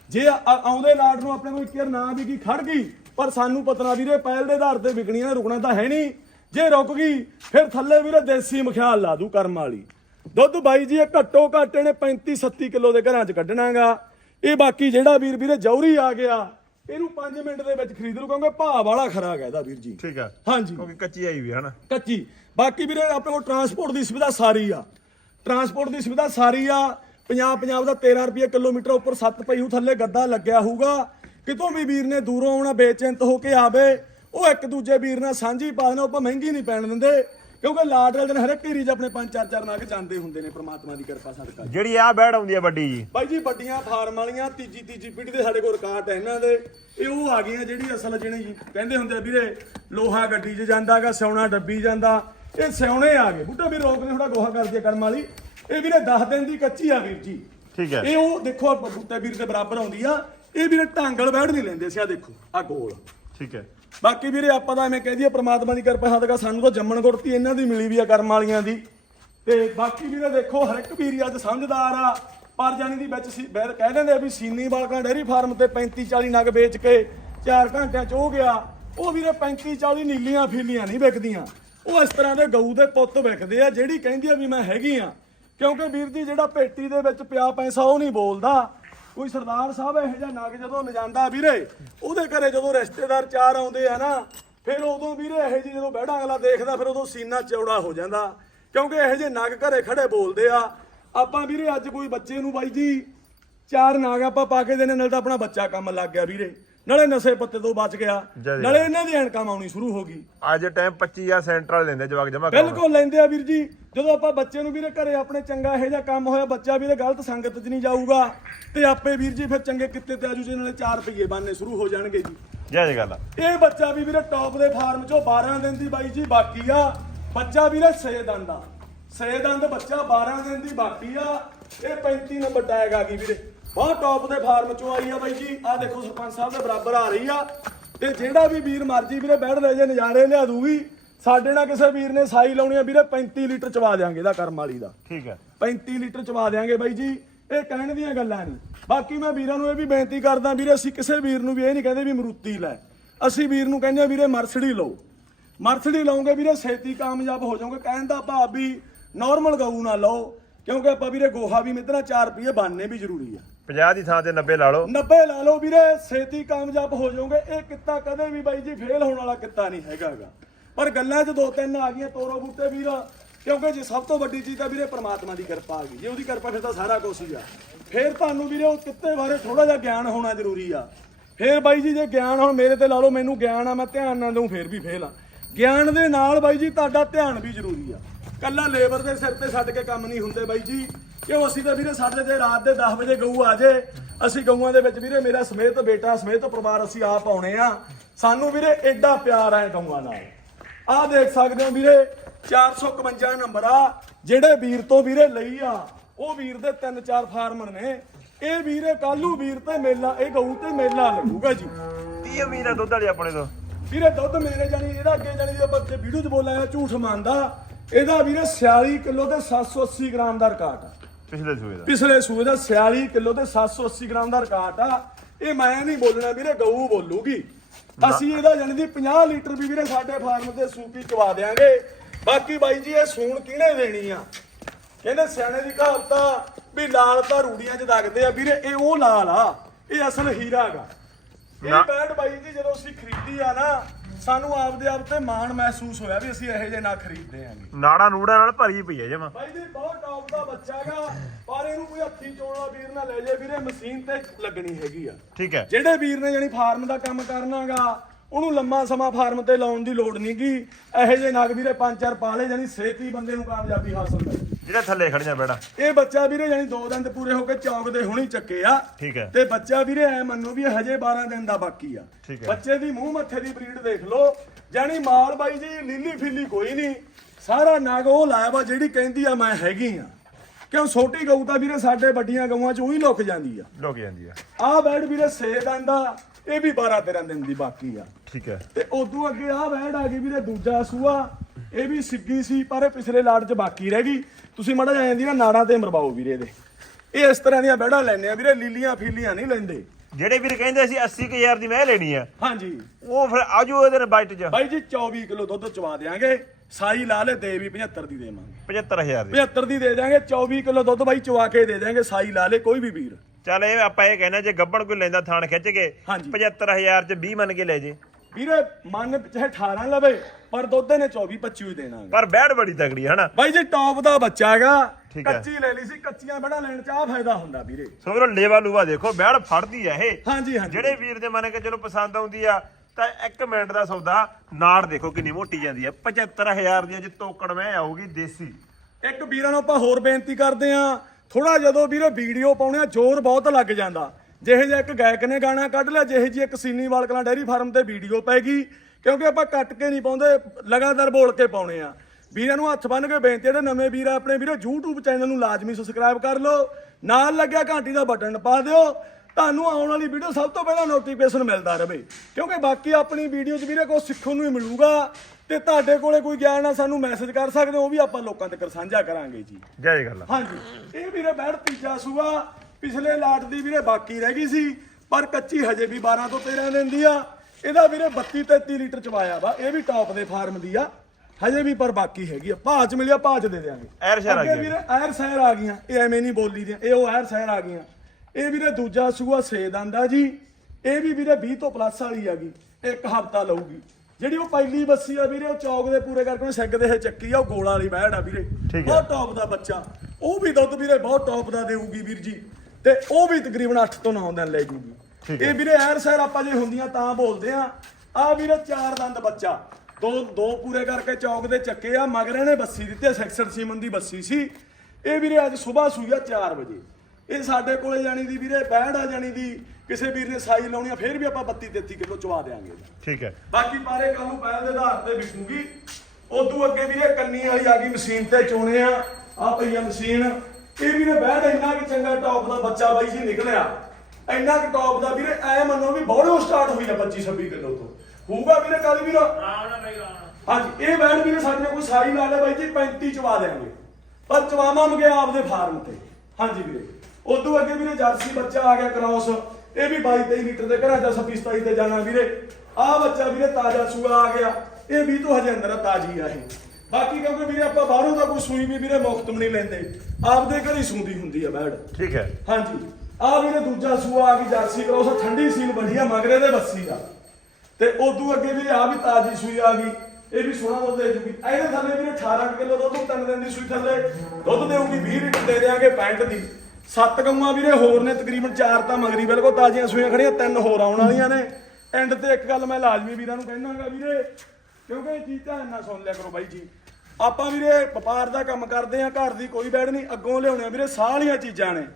ਜੇ ਆਉਂਦੇ ਲਾਟ ਨੂੰ ਆਪਣੇ ਕੋਲ ਇੱਕ ਵਾਰ ਨਾ ਵੀ ਕੀ ਖੜ ਗਈ ਪਰ ਸਾਨੂੰ ਪਤਨਾ ਵੀਰੇ ਪਹਿਲ ਦੇ ਆਧਾਰ ਤੇ ਵਿਕਣੀਆਂ ਨੇ ਰੁਕਣਾ ਤਾਂ ਹੈ ਨਹੀਂ। ਜੇ ਰੁਕ ਗਈ ਫਿਰ ਥੱਲੇ ਵੀਰੇ ਦੇਸੀ ਮਖਿਆਲ ਲਾ ਦੂ ਕਰਮ ਵਾਲੀ। ਦੁੱਧ ਬਾਈ ਜੀ ਇਹ ਘੱਟੋ ਘੱਟ ਇਹਨੇ 35 37 ਕਿਲੋ ਦੇ ਘਰਾਂ 'ਚ ਕੱਢਣਾਗਾ। ਇਹ ਬਾਕੀ ਜਿਹੜਾ ਵੀਰ ਵੀਰੇ ਜੌਰੀ ਆ ਗਿਆ ਇਹਨੂੰ 5 ਮਿੰਟ ਦੇ ਵਿੱਚ ਖਰੀਦ ਲੂ ਕਿਉਂਕਿ ਭਾਅ ਵਾਲਾ ਖਰਾ ਗਿਆ ਇਹਦਾ ਵੀਰ ਜੀ। ਠੀਕ ਆ ਹਾਂਜੀ। ਕਿਉਂਕਿ ਕੱਚੀ ਆਈ ਵੀ ਹੈ ਨਾ। ਕੱਚੀ। ਬਾਕੀ ਵੀਰੇ ਆਪਣੇ ਕੋਲ ਟਰਾਂਸਪੋਰਟ ਦੀ ਸੁਵਿਧਾ ਸਾਰੀ ਆ। ਟਰਾਂਸਪੋਰਟ ਦੀ ਸੁਵਿਧਾ ਸਾਰੀ ਆ। ਪੰਜਾਬ ਪੰਜਾਬ ਦਾ 13 ਰੁਪਏ ਕਿਲੋਮੀਟਰ ਉੱਪਰ 7 ਪਈੂ ਥੱਲੇ ਗੱਦਾ ਲੱਗਿਆ ਹੋਊਗਾ। ਕਿਤੋਂ ਵੀ ਵੀਰ ਨੇ ਦੂਰੋਂ ਆਉਣਾ ਬੇਚਿੰਤ ਹੋ ਕੇ ਆਵੇ ਉਹ ਇੱਕ ਦੂਜੇ ਵੀਰ ਨਾਲ ਸਾਂਝੀ ਪਾ ਦੇਣਾ ਆਪਾਂ ਮਹਿੰਗੀ ਨਹੀਂ ਪੈਣ ਦਿੰਦੇ। ਕਿਉਂਕਿ ਲਾਟ ਵਾਲੇ ਦਿਨ ਹਰੇਕ ਢੇਰੀ 'ਚ ਆਪਣੇ ਪੰਜ ਚਾਰ ਚਾਰ ਨਾਗ ਜਾਂਦੇ ਹੁੰਦੇ ਨੇ ਪ੍ਰਮਾਤਮਾ ਦੀ ਕਿਰਪਾ ਸਦਕਾ ਜਿਹੜੀ ਆ ਬੈੜ ਆਉਂਦੀ ਆ ਵੱਡੀ ਜੀ। ਬਾਈ ਜੀ ਵੱਡੀਆਂ ਫਾਰਮ ਵਾਲੀਆਂ ਤੀਜੀ ਤੀਜੀ ਪੀੜ੍ਹੀ ਦੇ ਸਾਡੇ ਕੋਲ ਰਿਕਾਰਡ ਹੈ ਇਹਨਾਂ ਦੇ। ਇਹ ਉਹ ਆ ਗਈਆਂ ਜਿਹੜੀ ਅਸਲ ਜਿਹੜੇ ਜੀ ਕਹਿੰਦੇ ਹੁੰਦੇ ਆ ਵੀਰੇ ਲੋਹਾ ਗੱਡੀ 'ਚ ਜਾਂਦਾਗਾ ਸਿਉਣਾ ਡੱਬੀ ਜਾਂਦਾ। ਇਹ ਸਿਉਣੇ ਆ ਗਏ। ਬੁੱਢਾ ਵੀ ਰੋਕ ਨੇ ਥੋੜਾ ਗੋਹਾ ਕਰਦੀ ਆ ਕਰਮ ਵਾਲੀ। ਇਹ ਵੀਰੇ 10 ਦਿਨ ਦੀ ਕੱਚੀ ਆ ਵੀਰ ਜੀ। ਠੀਕ ਹੈ। ਇਹ ਉਹ ਦੇਖੋ ਆਹ ਬੂਟੇ ਵੀਰ ਦੇ ਬਰਾਬਰ ਆਉਂਦੀ ਆ। ਇਹ ਵੀਰੇ ਢਾਂਗਲ ਬੈਠ ਨਹੀਂ ਲੈਂਦੇ ਸੀ ਆ ਦੇਖੋ ਆ ਗੋਲ। ਠੀਕ ਹੈ। ਬਾਕੀ ਵੀਰੇ ਆਪਾਂ ਤਾਂ ਐਵੇਂ ਕਹਿ ਦਈਏ ਪ੍ਰਮਾਤਮਾ ਦੀ ਕਿਰਪਾ ਸਦਕਾ ਸਾਨੂੰ ਤਾਂ ਜੰਮਣ ਗੁਰਤੀ ਇਹਨਾਂ ਦੀ ਮਿਲੀ ਵੀ ਆ ਕਰਮ ਵਾਲੀਆਂ ਦੀ। ਤੇ ਬਾਕੀ ਵੀਰੇ ਦੇਖੋ ਹਰ ਇੱਕ ਵੀਰ ਅੱਜ ਸਮਝਦਾਰ ਆ। ਪਰ ਜਾਨੀ ਦੀ ਵਿੱਚ ਸੀ ਬੈਰ ਕਹਿ ਦਿੰਦੇ ਆ ਵੀ ਸੀਨੀ ਬਾਲਕਾਂ ਡੈਰੀ ਫਾਰਮ ਤੇ 35 40 ਨਗ ਵੇਚ ਕੇ 4 ਘੰਟਿਆਂ ਚ ਹੋ ਗਿਆ। ਉਹ ਵੀਰੇ 35 40 ਨੀਲੀਆਂ ਫੀਲੀਆਂ ਨਹੀਂ ਵਿਕਦੀਆਂ। ਉਹ ਇਸ ਤਰ੍ਹਾਂ ਦੇ ਗਊ ਦੇ ਪੁੱਤ ਵਿਕਦੇ ਆ, ਜਿਹੜੀ ਕਹਿੰਦੀ ਆ ਵੀ ਮੈਂ ਹੈਗੀ ਆ। ਕਿਉਂਕਿ ਵੀਰ ਜੀ, ਜਿਹੜਾ ਪੇਟੀ ਦੇ ਵਿੱਚ ਪਿਆ ਪੈਸਾ, ਉਹ ਨਹੀਂ ਬੋਲਦਾ। ਕੋਈ ਸਰਦਾਰ ਸਾਹਿਬ ਇਹੋ ਜਿਹਾ ਨਗ ਜਦੋਂ ਨਜਾਂਦਾ ਵੀਰੇ, ਉਹਦੇ ਘਰੇ ਜਦੋਂ ਰਿਸ਼ਤੇਦਾਰ ਚਾਰ ਆਉਂਦੇ ਆ ਨਾ, ਫਿਰ ਉਦੋਂ ਵੀਰੇ ਇਹੋ ਜਿਹੇ ਜਦੋਂ ਬਹਿੜਾ ਅਗਲਾ ਦੇਖਦਾ, ਫਿਰ ਉਦੋਂ ਸੀਨਾ ਚੌੜਾ ਹੋ ਜਾਂਦਾ। ਕਿਉਂਕਿ ਇਹੋ ਜਿਹੇ ਨਗ ਘਰੇ ਖੜੇ ਬੋਲਦੇ ਆ। ਆਪਾਂ ਵੀਰੇ, ਅੱਜ ਕੋਈ ਬੱਚੇ ਨੂੰ ਬਾਈ ਜੀ, ਚਾਰ ਨਾਗ ਆਪਾਂ ਪਾ ਕੇ ਦੇਣੇ, ਨਾਲ ਤਾਂ ਆਪਣਾ ਬੱਚਾ ਕੰਮ ਲੱਗ ਗਿਆ ਵੀਰੇ। ਨਾਲੇ ਨਸ਼ੇ ਪੱਤੇ ਤੋਂ ਬਚ ਗਿਆ। ਨਾਲੇ ਇਹਨਾਂ ਦੀ ਇਨਕਮ ਆਉਣੀ ਸ਼ੁਰੂ ਹੋ ਗਈ। ਅੱਜ ਟਾਈਮ 25 ਆ ਸੈਂਟਰਲ ਲੈਂਦੇ ਜਵਾਕ ਜਮਾ ਬਿਲਕੁਲ ਲੈਂਦੇ ਆ ਵੀਰ ਜੀ। ਜਦੋਂ ਆਪਾਂ ਬੱਚੇ ਨੂੰ ਵੀਰੇ ਘਰੇ ਆਪਣੇ ਚੰਗਾ ਇਹੋ ਜਿਹਾ ਕੰਮ ਹੋਇਆ ਬੱਚਾ ਵੀਰੇ ਗਲਤ ਸੰਗਤ 'ਚ ਨਹੀਂ ਜਾਊਗਾ। ਤੇ ਆਪੇ ਵੀਰ ਜੀ ਫਿਰ ਚੰਗੇ ਕਿੱਤੇ ਤੇ ਆਜੂ ਜੇ ਨਾਲੇ 4 ਰੁਪਏ ਬਣਨੇ ਸ਼ੁਰੂ ਹੋ ਜਾਣਗੇ ਜੀ। ਜੈ ਜੈ ਗੱਲ ਆ। ਇਹ ਬੱਚਾ ਵੀ ਵੀਰੇ ਟੌਪ ਦੇ ਫਾਰਮ 'ਚੋਂ 12 ਦਿਨ ਦੀ ਬਾਈ ਜੀ ਬਾਕੀ ਆ। ਬੱਚਾ ਵੀਰੇ 6 ਦੰਦ ਦਾ 6 ਦੰਦ ਬੱਚਾ 12 ਦਿਨ ਦੀ ਬਾਕੀ ਆ। ਇਹ 35 ਨੰਬਰ ਟੈਗ ਆ ਗਈ ਵੀਰੇ। ਬਹੁਤ ਟੌਪ ਦੇ ਫਾਰਮ 'ਚੋਂ ਆਈ ਆ ਬਾਈ ਜੀ। ਆ ਦੇਖੋ ਸਰਪੰਚ ਸਾਹਿਬ ਦੇ ਬਰਾਬਰ ਆ ਰਹੀ ਆ। ਤੇ ਜਿਹੜਾ ਵੀ ਵੀਰ ਮਰਜ਼ੀ ਵੀਰੇ ਬੈਠ ਲੈ ਜੇ ਨਜ਼ਾਰੇ ਲਿਆ ਦੂਗੀ। ਸਾਡੇ ਨਾਲ ਕਿਸੇ ਵੀਰ ਨੇ ਸਾਈ ਲਾਉਣੀ ਆ ਵੀਰੇ 35 ਲੀਟਰ ਚਵਾ ਦਿਆਂਗੇ ਇਹਦਾ ਕਰਮ ਵਾਲੀ ਦਾ। ਠੀਕ ਹੈ। 35 ਲੀਟਰ ਚਵਾ ਦਿਆਂਗੇ ਬਾਈ ਜੀ। ਇਹ ਕਹਿਣ ਦੀਆਂ ਗੱਲਾਂ ਨਹੀਂ। ਬਾਕੀ ਮੈਂ ਵੀਰਾਂ ਨੂੰ ਇਹ ਵੀ ਬੇਨਤੀ ਕਰਦਾ ਵੀਰੇ ਅਸੀਂ ਕਿਸੇ ਵੀਰ ਨੂੰ ਵੀ ਇਹ ਨਹੀਂ ਕਹਿੰਦੇ ਵੀ ਮਰੂਤੀ ਲੈ। ਅਸੀਂ ਵੀਰ ਨੂੰ ਕਹਿੰਦੇ ਵੀਰੇ ਮਰਸਡੀ ਲਓ। ਮਰਸਡੀ ਲਓਗੇ ਵੀਰੇ ਛੇਤੀ ਕਾਮਯਾਬ ਹੋ ਜਾਓਗੇ। ਕਹਿਣ ਦਾ ਭਾਵ ਵੀ ਨਾਰਮਲ ਗਊ ਨਾ ਲਓ। ਕਿਉਂਕਿ ਆਪਾਂ ਵੀਰੇ ਗੋਹਾ ਵੀ ਮਿੱਤਰਾ 4 ਰੁਪਏ ਬਣਨੇ ਵੀ ਜ਼ਰੂਰੀ ਆ। 50 ਦੀ ਥਾਂ ਤੇ 90 ਲਾ ਲਓ। 90 ਲਾ ਲਓ ਵੀਰੇ, ਛੇਤੀ ਕਾਮਯਾਬ ਹੋ ਜਾਓਗੇ। ਇਹ ਕਿੱਤਾ ਕਦੇ ਵੀ ਬਾਈ ਜੀ ਫੇਲ ਹੋਣ ਵਾਲਾ ਕਿੱਤਾ ਨਹੀਂ ਹੈਗਾਗਾ। ਪਰ ਗੱਲਾਂ 'ਚ ਦੋ ਤਿੰਨ ਆ ਗਈਆਂ, ਤੋਰੋ ਬੂਟੇ ਵੀਰ। ਕਿਉਂਕਿ ਜੇ ਸਭ ਤੋਂ ਵੱਡੀ ਚੀਜ਼ ਤਾਂ ਵੀਰੇ ਪ੍ਰਮਾਤਮਾ ਦੀ ਕਿਰਪਾ ਆ ਗਈ। ਜੇ ਉਹਦੀ ਕਿਰਪਾ ਫਿਰ ਤਾਂ ਸਾਰਾ ਕੁਝ ਹੀ ਆ। ਫਿਰ ਤੁਹਾਨੂੰ ਵੀਰੇ ਉਹ ਕਿੱਤੇ ਬਾਰੇ ਥੋੜਾ ਜਿਹਾ ਗਿਆਨ ਹੋਣਾ ਜ਼ਰੂਰੀ ਆ। ਫਿਰ ਬਾਈ ਜੀ ਜੇ ਗਿਆਨ ਹੁਣ ਮੇਰੇ ਤੇ ਲਾ ਲਓ, ਮੈਨੂੰ ਗਿਆਨ ਆ, ਮੈਂ ਧਿਆਨ ਨਾ ਦਊਂ, ਫਿਰ ਵੀ ਫੇਲ ਆ। ਗਿਆਨ ਦੇ ਨਾਲ ਬਾਈ ਜੀ ਤੁਹਾਡਾ ਧਿਆਨ ਵੀ ਜ਼ਰੂਰੀ ਆ। ਕੱਲਾ ਲੇਬਰ ਦੇ ਸਿਰ ਤੇ ਛੱਡ ਕੇ ਕੰਮ ਨਹੀਂ ਹੁੰਦੇ ਬਾਈ ਜੀ। ਕਿਉਂ ਅਸੀਂ ਤਾਂ ਵੀਰੇ ਸਾਡੇ ਤੇ ਰਾਤ ਦੇ 10 ਵਜੇ ਗਊ ਆ ਜੇ। ਅਸੀਂ ਗਊਆਂ ਦੇ ਵਿੱਚ ਵੀਰੇ ਮੇਰਾ ਸਮੇਤ ਬੇਟਾ ਸਮੇਤ ਪਰਿਵਾਰ ਅਸੀਂ ਆਪ ਆਉਣੇ ਆ। ਸਾਨੂੰ ਵੀਰੇ ਐਡਾ ਪਿਆਰ ਆ ਗਊਆਂ ਨਾਲ। ਆਹ ਦੇਖ ਸਕਦੇ ਹੋ ਵੀਰੇ 451 ਨੰਬਰ ਆ ਜਿਹੜੇ ਵੀਰ ਤੋਂ ਵੀਰੇ ਲਈ ਆ ਉਹ ਵੀਰ ਦੇ ਤਿੰਨ ਚਾਰ ਫਾਰਮਰ ਨੇ। ਇਹ ਵੀਰੇ ਕੱਲੂ ਵੀਰ ਤੇ ਮੇਲਾ ਇਹ ਗਊ ਤੇ ਮੇਲਾ ਲੱਗੂਗਾ ਜੀ। 30 ਉਮੀਦ ਆ ਦੁੱਧ ਵਾਲੀ ਆਪਣੇ ਤੋਂ? ਵੀਰੇ ਦੁੱਧ ਮੇਰੇ ਜਾਨੀ ਇਹਦਾ ਅੱਗੇ ਜਾਨੀ ਜੇ ਜੇ ਵੀਡੀਓ 'ਚ ਬੋਲਾਂਗੇ ਝੂਠ ਮੰਨਦਾ। ਇਹਦਾ ਵੀਰੇ 46 ਕਿਲੋ ਤੇ 780 ਗ੍ਰਾਮ ਦਾ ਰਿਕਾਰਡ ਆ। ਪਿਛਲੇ ਸੂਏ ਦਾ। ਪਿਛਲੇ ਸੂਏ ਦਾ 46 ਕਿਲੋ ਤੇ 780 ਗ੍ਰਾਮ ਦਾ ਰਿਕਾਰਡ ਆ। ਇਹ ਮੈਂ ਨਹੀਂ ਬੋਲਣਾ ਵੀਰੇ ਗਊ ਬੋਲੂਗੀ। ਅਸੀਂ ਇਹਦਾ ਜਾਨੀ ਦੀ 50 ਲੀਟਰ ਵੀ ਵੀਰੇ ਸਾਡੇ ਫਾਰਮ ਤੇ ਸੂਪੀ ਚਵਾ ਦੇਾਂਗੇ ਬਾਕੀ ਬਾਈ ਜੀ ਇਹ ਸੂਣ ਕਿਹਨੇ ਦੇਣੀ ਆ? ਕਹਿੰਦੇ ਸਿਆਣੇ ਦੀ ਕਹਾਵਤ ਆ ਵੀ ਲਾਲ ਤਾਂ ਰੂੜੀਆਂ 'ਚ ਦਗਦੇ ਆ। ਵੀਰੇ ਇਹ ਉਹ ਲਾਲ ਆ। ਇਹ ਅਸਲ ਹੀਰਾ ਹੈਗਾ ਇਹ ਬੈਡ ਬਾਈ ਜੀ ਜਦੋਂ ਅਸੀਂ ਖਰੀਦੀ ਆ ਨਾ ਸਾਨੂੰ ਆਪਦੇ ਆਪ ਤੇ ਮਾਣ ਮਹਿਸੂਸ ਹੋਇਆ ਵੀ ਅਸੀਂ ਇਹੋ ਜਿਹੇ ਨਾ ਖਰੀਦਦੇ ਆਂਗੇ ਨਾੜਾ ਨੂੜਾ ਨਾਲ ਭਰੀ ਪਈ ਹੈ ਜਮਾ। ਬਾਈ ਜੀ ਬਹੁਤ ਟੌਪ ਦਾ ਬੱਚਾ ਹੈਗਾ ਪਰ ਇਹਨੂੰ ਕੋਈ ਹੱਥੀ ਚੋਲਾ ਵੀਰ ਨਾ ਲੈ ਜੇ ਵੀਰੇ ਮਸ਼ੀਨ ਤੇ ਲੱਗਣੀ ਹੈਗੀ ਆ। ਠੀਕ ਹੈ। ਜਿਹੜੇ ਵੀਰ ਨੇ ਜਾਨੀ ਫਾਰਮ ਦਾ ਕੰਮ ਕਰਨਾਗਾ ਉਹਨੂੰ ਲੰਮਾ ਸਮਾਂ ਫਾਰਮ ਤੇ ਲਾਉਣ ਦੀ ਲੋੜ ਨਹੀਂਗੀ ਇਹੋ ਜਿਹੇ ਨਗ ਵੀਰੇ ਪੰਜ ਚਾਰ ਪਾਲੇ ਜਾਨੀ ਛੇਤੀ ਬੰਦੇ ਨੂੰ ਕਾਮਯਾਬੀ ਹਾਸਲ ਕਰ। ਜਿਹੜੇ ਥੱਲੇ ਖੜੀਆਂ ਬੈੜਾ ਇਹ ਬੱਚਾ ਵੀਰੇ ਜਾਨੀ ਦੋ ਦਿਨ ਤੇ ਪੂਰੇ ਹੋ ਕੇ ਚੌਕ ਦੇ ਹੁਣੀ ਚੱਕੇ ਆ। ਠੀਕ ਹੈ। ਤੇ ਬੱਚਾ ਵੀਰੇ ਐ ਮੰਨੋ ਵੀ ਹਜੇ 12 ਦਿਨ ਦਾ ਬਾਕੀ ਆ। ਬੱਚੇ ਦੀ ਮੂੰਹ ਮੱਥੇ ਦੀ ਬਰੀਡ ਦੇਖ ਲਓ। ਜਾਨੀ ਮਾਲ ਬਾਈ ਜੀ ਲੀਲੀ ਫਿੱਲੀ ਕੋਈ ਨਹੀਂ। ਸਾਰਾ ਨਗ ਉਹ ਲਾਇਆ ਵਾ ਜਿਹੜੀ ਕਹਿੰਦੀ ਆ ਮੈਂ ਹੈਗੀ ਆ। ਕਿਉਂ ਛੋਟੀ ਗਊ ਤਾਂ ਵੀਰੇ ਸਾਡੇ ਵੱਡੀਆਂ ਗਊਆਂ ਚ ਉਹੀ ਲੁਕ ਜਾਂਦੀ ਆ। ਲੋਕ ਜਾਂਦੀ ਆ। ਆਹ ਬੈਡ ਵੀਰੇ 6 ਦਿਨ ਦਾ ਇਹ ਵੀ 12 13 ਦਿਨ ਦੀ ਬਾਕੀ ਆ। ਠੀਕ ਹੈ। ਤੇ ਉਦੋਂ ਅੱਗੇ ਆਹ ਬੈਡ ਆ ਗਈ ਵੀਰੇ ਦੂਜਾ ਸੂਆ। ਇਹ ਵੀ ਸਿੱਗੀ ਸੀ ਪਰ ਇਹ ਪਿਛਲੇ ਲਾਟ 'ਚ ਬਾਕੀ ਰਹਿ ਗਈ। ਤੁਸੀਂ ਮੜਾ ਜਾਂਦੀ ਨਾ ਨਾੜਾਂ ਤੇ ਮਰਵਾਓ ਵੀਰੇ ਇਹਦੇ। ਇਹ ਇਸ ਤਰ੍ਹਾਂ ਦੀਆਂ ਬੈੜਾਂ ਲੈਣੇ ਆ ਵੀਰੇ ਲੀਲੀਆਂ ਫੀਲੀਆਂ ਨਹੀਂ ਲੈਂਦੇ। ਜਿਹੜੇ ਵੀਰ ਕਹਿੰਦੇ ਸੀ 80000 ਦੀ ਮੈਂ ਲੈਣੀ ਆ। ਹਾਂਜੀ। ਉਹ ਫਿਰ ਆਜੋ ਇਹਦੇ ਨਾਲ ਬਾਈਟ ਚ। ਬਾਈ ਜੀ 24 ਕਿਲੋ ਦੁੱਧ ਚਵਾ ਦੇਾਂਗੇ ਸਾਈ ਲਾ ਲੈ ਦੇ ਵੀ 75 ਦੀ ਦੇਵਾਂਗੇ। 75000 ਦੀ। 75 ਦੀ ਦੇ ਦਿਆਂਗੇ 24 ਕਿਲੋ ਦੁੱਧ ਬਾਈ ਚਵਾ ਕੇ ਦੇ ਦਿਆਂਗੇ ਸਾਈ ਲਾ ਲੈ ਕੋਈ ਵੀ ਵੀਰ। ਚੱਲ ਇਹ ਆਪਾਂ ਇਹ ਕਹਿੰਦੇ ਜੇ ਗੱਬਣ ਕੋਈ ਲੈਂਦਾ ਥਾਣ ਖਿੱਚ ਕੇ ਹਾਂਜੀ। 75000 ਚ 20 ਮੰਨ ਕੇ ਲੈ ਜੇ। ਵੀਰੇ ਮਨ ਚਾਹੇ 18 ਲਵੇ ਪਰ ਦੁੱਧ ਨੇ 24 25 ਹੀ ਦੇਣਾ ਪਰ ਬੈੜ ਬੜੀ ਤਗੜੀ ਹੈ ਹਨਾ? ਬਾਈ ਜੀ ਟੌਪ ਦਾ ਬੱਚਾ ਹੈਗਾ ਠੀਕ ਹੈ। ਕੱਚੀ ਲੈ ਲਈ ਸੀ ਕੱਚੀਆਂ ਬੜਾ ਲੈਣ ਚ ਆ ਫਾਇਦਾ ਹੁੰਦਾ ਵੀਰੇ। ਸੋ ਵੀਰੋ ਲੇਵਾ ਲੂਵਾ ਦੇਖੋ ਬੈੜ ਫੜਦੀ ਆ ਇਹ। ਹਾਂਜੀ ਹਾਂਜੀ। ਜਿਹੜੇ ਵੀਰ ਦੇ ਮਨ ਕੇ ਚਲੋ ਪਸੰਦ ਆਉਂਦੀ ਆ ਤਾਂ 1 ਮਿੰਟ ਦਾ ਸੌਦਾ ਨਾੜ ਦੇਖੋ ਕਿੰਨੀ ਮੋਟੀ ਜਾਂਦੀ ਆ। 75000 ਦੀ ਅੱਜ ਤੋਕੜ ਮੈਂ ਆਊਗੀ ਦੇਸੀ। ਇੱਕ ਵੀਰਾਂ ਨੂੰ ਆਪਾਂ ਹੋਰ ਬੇਨਤੀ ਕਰਦੇ ਆਂ ਥੋੜਾ ਜਦੋਂ ਵੀਰੇ ਵੀਡੀਓ ਪਾਉਣੇ ਆ ਜ਼ੋਰ ਬਹੁਤ ਲੱਗ ਜਾਂਦਾ। ਜਿਹੇ ਜਿਹਾ ਇੱਕ ਗਾਇਕ ਨੇ ਗਾਣਾ ਕੱਢ ਲਿਆ ਜਿਹੇ ਜੀ ਇੱਕ ਸੀਨੀ ਵਾਲਕਲਾਂ ਡੈਰੀ ਫਾਰਮ ਤੇ ਵੀਡੀਓ ਪੈ ਗਈ ਕਿਉਂਕਿ ਆਪਾਂ ਕੱਟ ਕੇ ਨਹੀਂ ਪਾਉਂਦੇ ਲਗਾਤਾਰ ਬੋਲ ਕੇ ਪਾਉਣੇ ਆ। ਵੀਰਾਂ ਨੂੰ ਹੱਥ ਬੰਨ ਕੇ ਬੇਨਤੀ ਜਿਹੜੇ ਨਵੇਂ ਵੀਰ ਆਪਣੇ ਵੀਰੇ YouTube ਚੈਨਲ ਨੂੰ ਲਾਜ਼ਮੀ ਸਬਸਕ੍ਰਾਈਬ ਕਰ ਲਓ। ਨਾਲ ਲੱਗਿਆ ਘੰਟੀ ਦਾ ਬਟਨ ਪਾ ਦਿਓ। ਤੁਹਾਨੂੰ ਆਉਣ ਵਾਲੀ ਵੀਡੀਓ ਸਭ ਤੋਂ ਪਹਿਲਾਂ ਨੋਟੀਫਿਕੇਸ਼ਨ ਮਿਲਦਾ ਰਹੇ ਕਿਉਂਕਿ ਬਾਕੀ ਆਪਣੀ ਵੀਡੀਓ 'ਚ ਵੀਰੇ ਕੁਛ ਸਿੱਖਣ ਨੂੰ ਹੀ ਮਿਲੂਗਾ। ਤੇ ਤੁਹਾਡੇ ਕੋਲੇ ਕੋਈ ਗਿਆਨ ਆ ਸਾਨੂੰ ਮੈਸੇਜ ਕਰ ਸਕਦੇ ਹੋ ਉਹ ਵੀ ਆਪਾਂ ਲੋਕਾਂ ਤੱਕ ਸਾਂਝਾ ਕਰਾਂਗੇ ਜੀ। ਜੈ ਗੱਲ। ਹਾਂਜੀ। ਇਹ ਵੀਰੇ ਬੈੜ ਤੀਜਾ ਸੂਆ। ਪਿਛਲੇ ਲਾਟ ਦੀ ਵੀਰੇ ਬਾਕੀ ਰਹਿ ਗਈ ਸੀ ਪਰ ਕੱਚੀ ਹਜੇ ਵੀ 12 ਤੋਂ 13 ਦਿਨ ਦੀ ਆ। ਇਹਦਾ ਵੀਰੇ 32 33 ਲੀਟਰ ਚਵਾਇਆ ਵਾ ਇਹ ਵੀ ਟੌਪ ਦੇ ਫਾਰਮ ਦੀ ਆ। ਹਜੇ ਵੀ ਪਰ ਬਾਕੀ ਹੈਗੀ ਆ। ਭਾਅ ਚ ਮਿਲਿਆ ਭਾਅ ਚ ਦੇ ਦਿਆਂਗੇ। ਐਰ ਸ਼ਹਿਰ ਆ ਗਈ ਵੀਰੇ ਐਰ ਸਹਿਰ ਆ ਗਈਆਂ ਇਹ ਐਵੇਂ ਨਹੀਂ ਬੋਲੀ ਦੀਆਂ ਇਹ ਉਹ ਐਰ ਸਹਿਰ ਆ ਗਈਆਂ। ਇਹ ਵੀਰੇ ਦੂਜਾ ਸੂਆ ਸੇ ਦੰਦਾ ਜੀ ਇਹ ਵੀ ਵੀਰੇ 20 ਤੋਂ ਪਲੱਸ ਵਾਲੀ ਆ ਗਈ ਇੱਕ ਹਫਤਾ ਲਊਗੀ। ਜਿਹੜੀ ਉਹ ਪਹਿਲੀ ਬੱਸੀ ਆ ਵੀਰੇ ਉਹ ਚੌਕ ਦੇ ਪੂਰੇ ਕਰਕੇ ਸਿੱਗ ਦੇ ਇਹ ਚੱਕੀ ਆ ਉਹ ਗੋਲ ਵਾਲੀ ਬੈੜ ਆ ਵੀਰੇ। ਬਹੁਤ ਟੌਪ ਦਾ ਬੱਚਾ। ਉਹ ਵੀ ਦੁੱਧ ਵੀਰੇ ਬਹੁਤ ਟੌਪ ਦਾ ਦੇਊਗੀ ਵੀਰ ਜੀ। ਤੇ ਉਹ ਵੀ ਤਕਰੀਬਨ 8 ਤੋਂ 9 ਦਿਨ ਲੈ ਜੂਗੀ। ਇਹ ਵੀਰੇ ਐਰ ਸਹਿਰ ਆਪਾਂ ਜੇ ਹੁੰਦੀਆਂ ਤਾਂ ਬੋਲਦੇ ਆ ਆ ਵੀਰੇ ਚਾਰ ਦੰਦ ਬੱਚਾ। ਦੋ ਦੋ ਪੂਰੇ ਕਰਕੇ ਚੌਕ ਦੇ ਚੱਕੇ ਆ ਮਗਰ ਇਹਨੇ ਬੱਸੀ ਦਿੱਤੀ ਆ, ਸੈਕਸਰ ਸੀਮਨ ਦੀ ਬੱਸੀ ਸੀ। ਇਹ ਵੀਰੇ ਅੱਜ ਸਵੇਰ ਸੂਈ ਆ 4 ਵਜੇ। ਇਹ ਸਾਡੇ ਕੋਲੇ ਜਾਣੀ ਦੀ ਵੀਰੇ ਬੈੜ ਆ ਜਾਣੀ ਦੀ ਕਿਸੇ ਵੀਰ ਨੇ ਸਾਈ ਲਾਉਣੀ ਆ ਫੇਰ ਵੀ ਆਪਾਂ 32 33 ਕਿਲੋ ਚਵਾ ਦੇਾਂਗੇ ਠੀਕ ਹੈ। ਬਾਕੀ ਪਾਰੇ ਕੱਲ ਨੂੰ ਪਹਿਲ ਦੇ ਆਧਾਰ ਤੇ ਵਿਕੂਗੀ। ਉਦੋਂ ਅੱਗੇ ਵੀਰੇ ਕੰਨੀ ਵਾਲੀ ਆ ਗਈ ਮਸ਼ੀਨ ਤੇ ਚੋਣੇ ਆ। ਆ ਪਈ ਆ ਮਸ਼ੀਨ। ਇਹ ਵੀਰੇ ਬੈਠ ਇੰਨਾ ਕਿ ਚੰਗਾ ਟੌਪ ਦਾ ਬੱਚਾ ਬਾਈ ਜੀ ਨਿਕਲਿਆ। ਇੰਨਾ ਕਿ ਟੌਪ ਦਾ ਵੀਰੇ, ਐ ਮੰਨੋ ਵੀ ਬੌੜੋ ਸਟਾਰਟ ਹੋਈ ਆ 25 26 ਕਿਲੋ ਤੋਂ। ਹੋਊਗਾ ਵੀਰੇ ਕੱਲ ਵੀਰ ਹਾਂਜੀ, ਇਹ ਬੈਠ ਵੀਰੇ ਸਾਡੇ ਕੋਲ ਸਾਈ ਲਾ ਲੈ ਬਾਈ ਜੀ 35 ਚਵਾ ਦੇਾਂਗੇ ਪਰ ਚਵਾਵਾਂਗੇ ਆਪਦੇ ਫਾਰਮ ਤੇ। ਹਾਂਜੀ ਵੀਰੇ। ਉਦੋਂ ਅੱਗੇ ਵੀਰੇ ਜਰਸੀ ਬੱਚਾ ਆ ਗਿਆ ਕ੍ਰਾਸ ਇਹ ਵੀ 22 23 ਲੀਟਰ ਦੇ ਘਰਾਂ ਦਾ 26 27 ਤੇ ਜਾਣਾ ਵੀਰੇ। ਆਹ ਬੱਚਾ ਵੀਰੇ ਤਾਜ਼ਾ ਸੂਆ ਆ ਗਿਆ। ਇਹ ਵੀ ਤੋਂ ਹਜੇ ਅੰਦਰ ਤਾਜ਼ੀ ਆ ਇਹ। ਬਾਕੀ ਕਿਉਂਕਿ ਵੀਰੇ ਆਪਾਂ ਬਾਹਰੋਂ ਦਾ ਕੋਈ ਸੂਈ ਵੀ ਵੀਰੇ ਮੁਫਤ ਨਹੀਂ ਲੈਂਦੇ। ਆਪਦੇ ਘਰ ਹੀ ਸੂੰਦੀ ਹੁੰਦੀ ਆ ਬੈੜ ਠੀਕ ਹੈ। ਹਾਂਜੀ। ਆਹ ਵੀਰੇ ਦੂਜਾ ਸੂਆ ਆ ਗਈ ਜਰਸੀ ਕ੍ਰਾਸ ਠੰਡੀ ਸੀਲ ਵਧੀਆ ਮਗਰੇ ਦੇ ਬੱਸੀ ਆ। ਤੇ ਉਦੋਂ ਅੱਗੇ ਵੀਰੇ ਆ ਵੀ ਤਾਜ਼ੀ ਸੂਈ ਆ ਗਈ ਇਹ ਵੀ ਸੋਹਣਾ ਦੁੱਧ ਦੇ ਜੂਗੀ। ਇਹਦੇ ਥੱਲੇ ਵੀਰੇ 18 ਕਿਲੋ ਦੁੱਧ ਤਿੰਨ ਦਿਨ ਦੀ ਸੂਈ ਥੱਲੇ। ਦੁੱਧ ਦੇਊਗੀ 20 ਲੀਟਰ ਦੇ ਦੇਾਂਗੇ 65 ਦੀ। ਸੱਤ ਗਊਆਂ ਵੀਰੇ ਹੋਰ ਨੇ ਤਕਰੀਬਨ ਚਾਰ ਤਾਂ ਮਗਰੀ ਬਿਲਕੁਲ ਤਾਜ਼ੀਆਂ ਸੂਈਆਂ ਖੜੀਆਂ ਤਿੰਨ ਹੋਰ ਆਉਣ ਵਾਲੀਆਂ ਨੇ। ਐਂਡ ਤੇ ਇੱਕ ਗੱਲ ਮੈਂ ਲਾਜ਼ਮੀ ਵੀਰਾਂ ਨੂੰ ਕਹਿਣਾਗਾ ਵੀਰੇ ਕਿਉਂਕਿ ਇਹ ਚੀਜ਼ ਧਿਆਨ ਨਾਲ ਸੁਣ ਲਿਆ ਕਰੋ ਬਾਈ ਜੀ। ਆਪਾਂ ਵੀਰੇ ਵਪਾਰ ਦਾ ਕੰਮ ਕਰਦੇ ਆ ਘਰ ਦੀ ਕੋਈ ਬੈੜ ਨਹੀਂ, ਅੱਗੋਂ ਲਿਆਉਣੇ ਆ ਵੀਰੇ ਸਾਰੀਆਂ ਚੀਜ਼ਾਂ ਨੇ।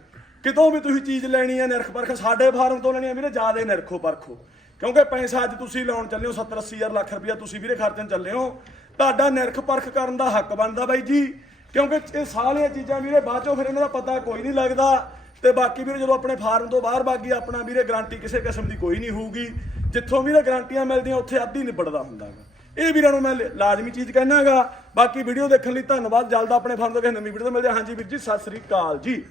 ਕਿਤੋਂ ਵੀ ਤੁਸੀਂ ਚੀਜ਼ ਲੈਣੀ ਆ ਨਿਰਖ ਪਰਖ, ਸਾਡੇ ਫਾਰਮ ਤੋਂ ਲੈਣੀ ਆ ਵੀਰੇ ਜ਼ਿਆਦਾ ਨਿਰਖੋ ਪਰਖੋ। ਕਿਉਂਕਿ ਪੈਸਾ ਅੱਜ ਤੁਸੀਂ ਲਾਉਣ ਚੱਲੇ ਹੋ 70 80 ਹਜ਼ਾਰ ਲੱਖ ਰੁਪਇਆ ਤੁਸੀਂ ਵੀਰੇ ਖਰਚਣ ਚੱਲੇ ਹੋ। ਤੁਹਾਡਾ ਨਿਰਖ ਪਰਖ ਕਰਨ ਦਾ ਹੱਕ ਬਣਦਾ ਬਾਈ ਜੀ। ਕਿਉਂਕਿ ਇਹ ਸਾਰੀਆਂ ਚੀਜ਼ਾਂ ਵੀਰੇ ਬਾਅਦ ਚੋਂ ਫਿਰ ਇਹਨਾਂ ਦਾ ਪਤਾ ਕੋਈ ਨਹੀਂ ਲੱਗਦਾ। ਤੇ ਬਾਕੀ ਵੀਰੇ ਜਦੋਂ ਆਪਣੇ ਫਾਰਮ ਤੋਂ ਬਾਹਰ ਬਾਗੀ ਆਪਣਾ ਵੀਰੇ ਗਾਰੰਟੀ ਕਿਸੇ ਕਿਸਮ ਦੀ ਕੋਈ ਨਹੀਂ ਹੋਊਗੀ। ਜਿੱਥੋਂ ਵੀਰੇ ਗਾਰੰਟੀਆਂ ਮਿਲਦੀਆਂ, ਉੱਥੇ ਅੱਧੀ ਨਿਬੜਦਾ ਹੁੰਦਾ ਗਾ ਇਹ ਵੀਰਾਂ ਨੂੰ ਮੈਂ ਲਾਜ਼ਮੀ ਚੀਜ਼ ਕਹਿਣਾਗਾ ਬਾਕੀ ਵੀਡੀਓ ਦੇਖਣ ਲਈ ਧੰਨਵਾਦ। ਜਲਦ ਆਪਣੇ ਫਾਰਮ ਤੋਂ ਕਿਸੇ ਨਵੀਂ ਵੀਡੀਓ ਤੋਂ ਮਿਲਦੇ ਹਾਂ। ਹਾਂਜੀ ਵੀਰ ਜੀ, ਸਤਿ ਸ੍ਰੀ ਅਕਾਲ ਜੀ।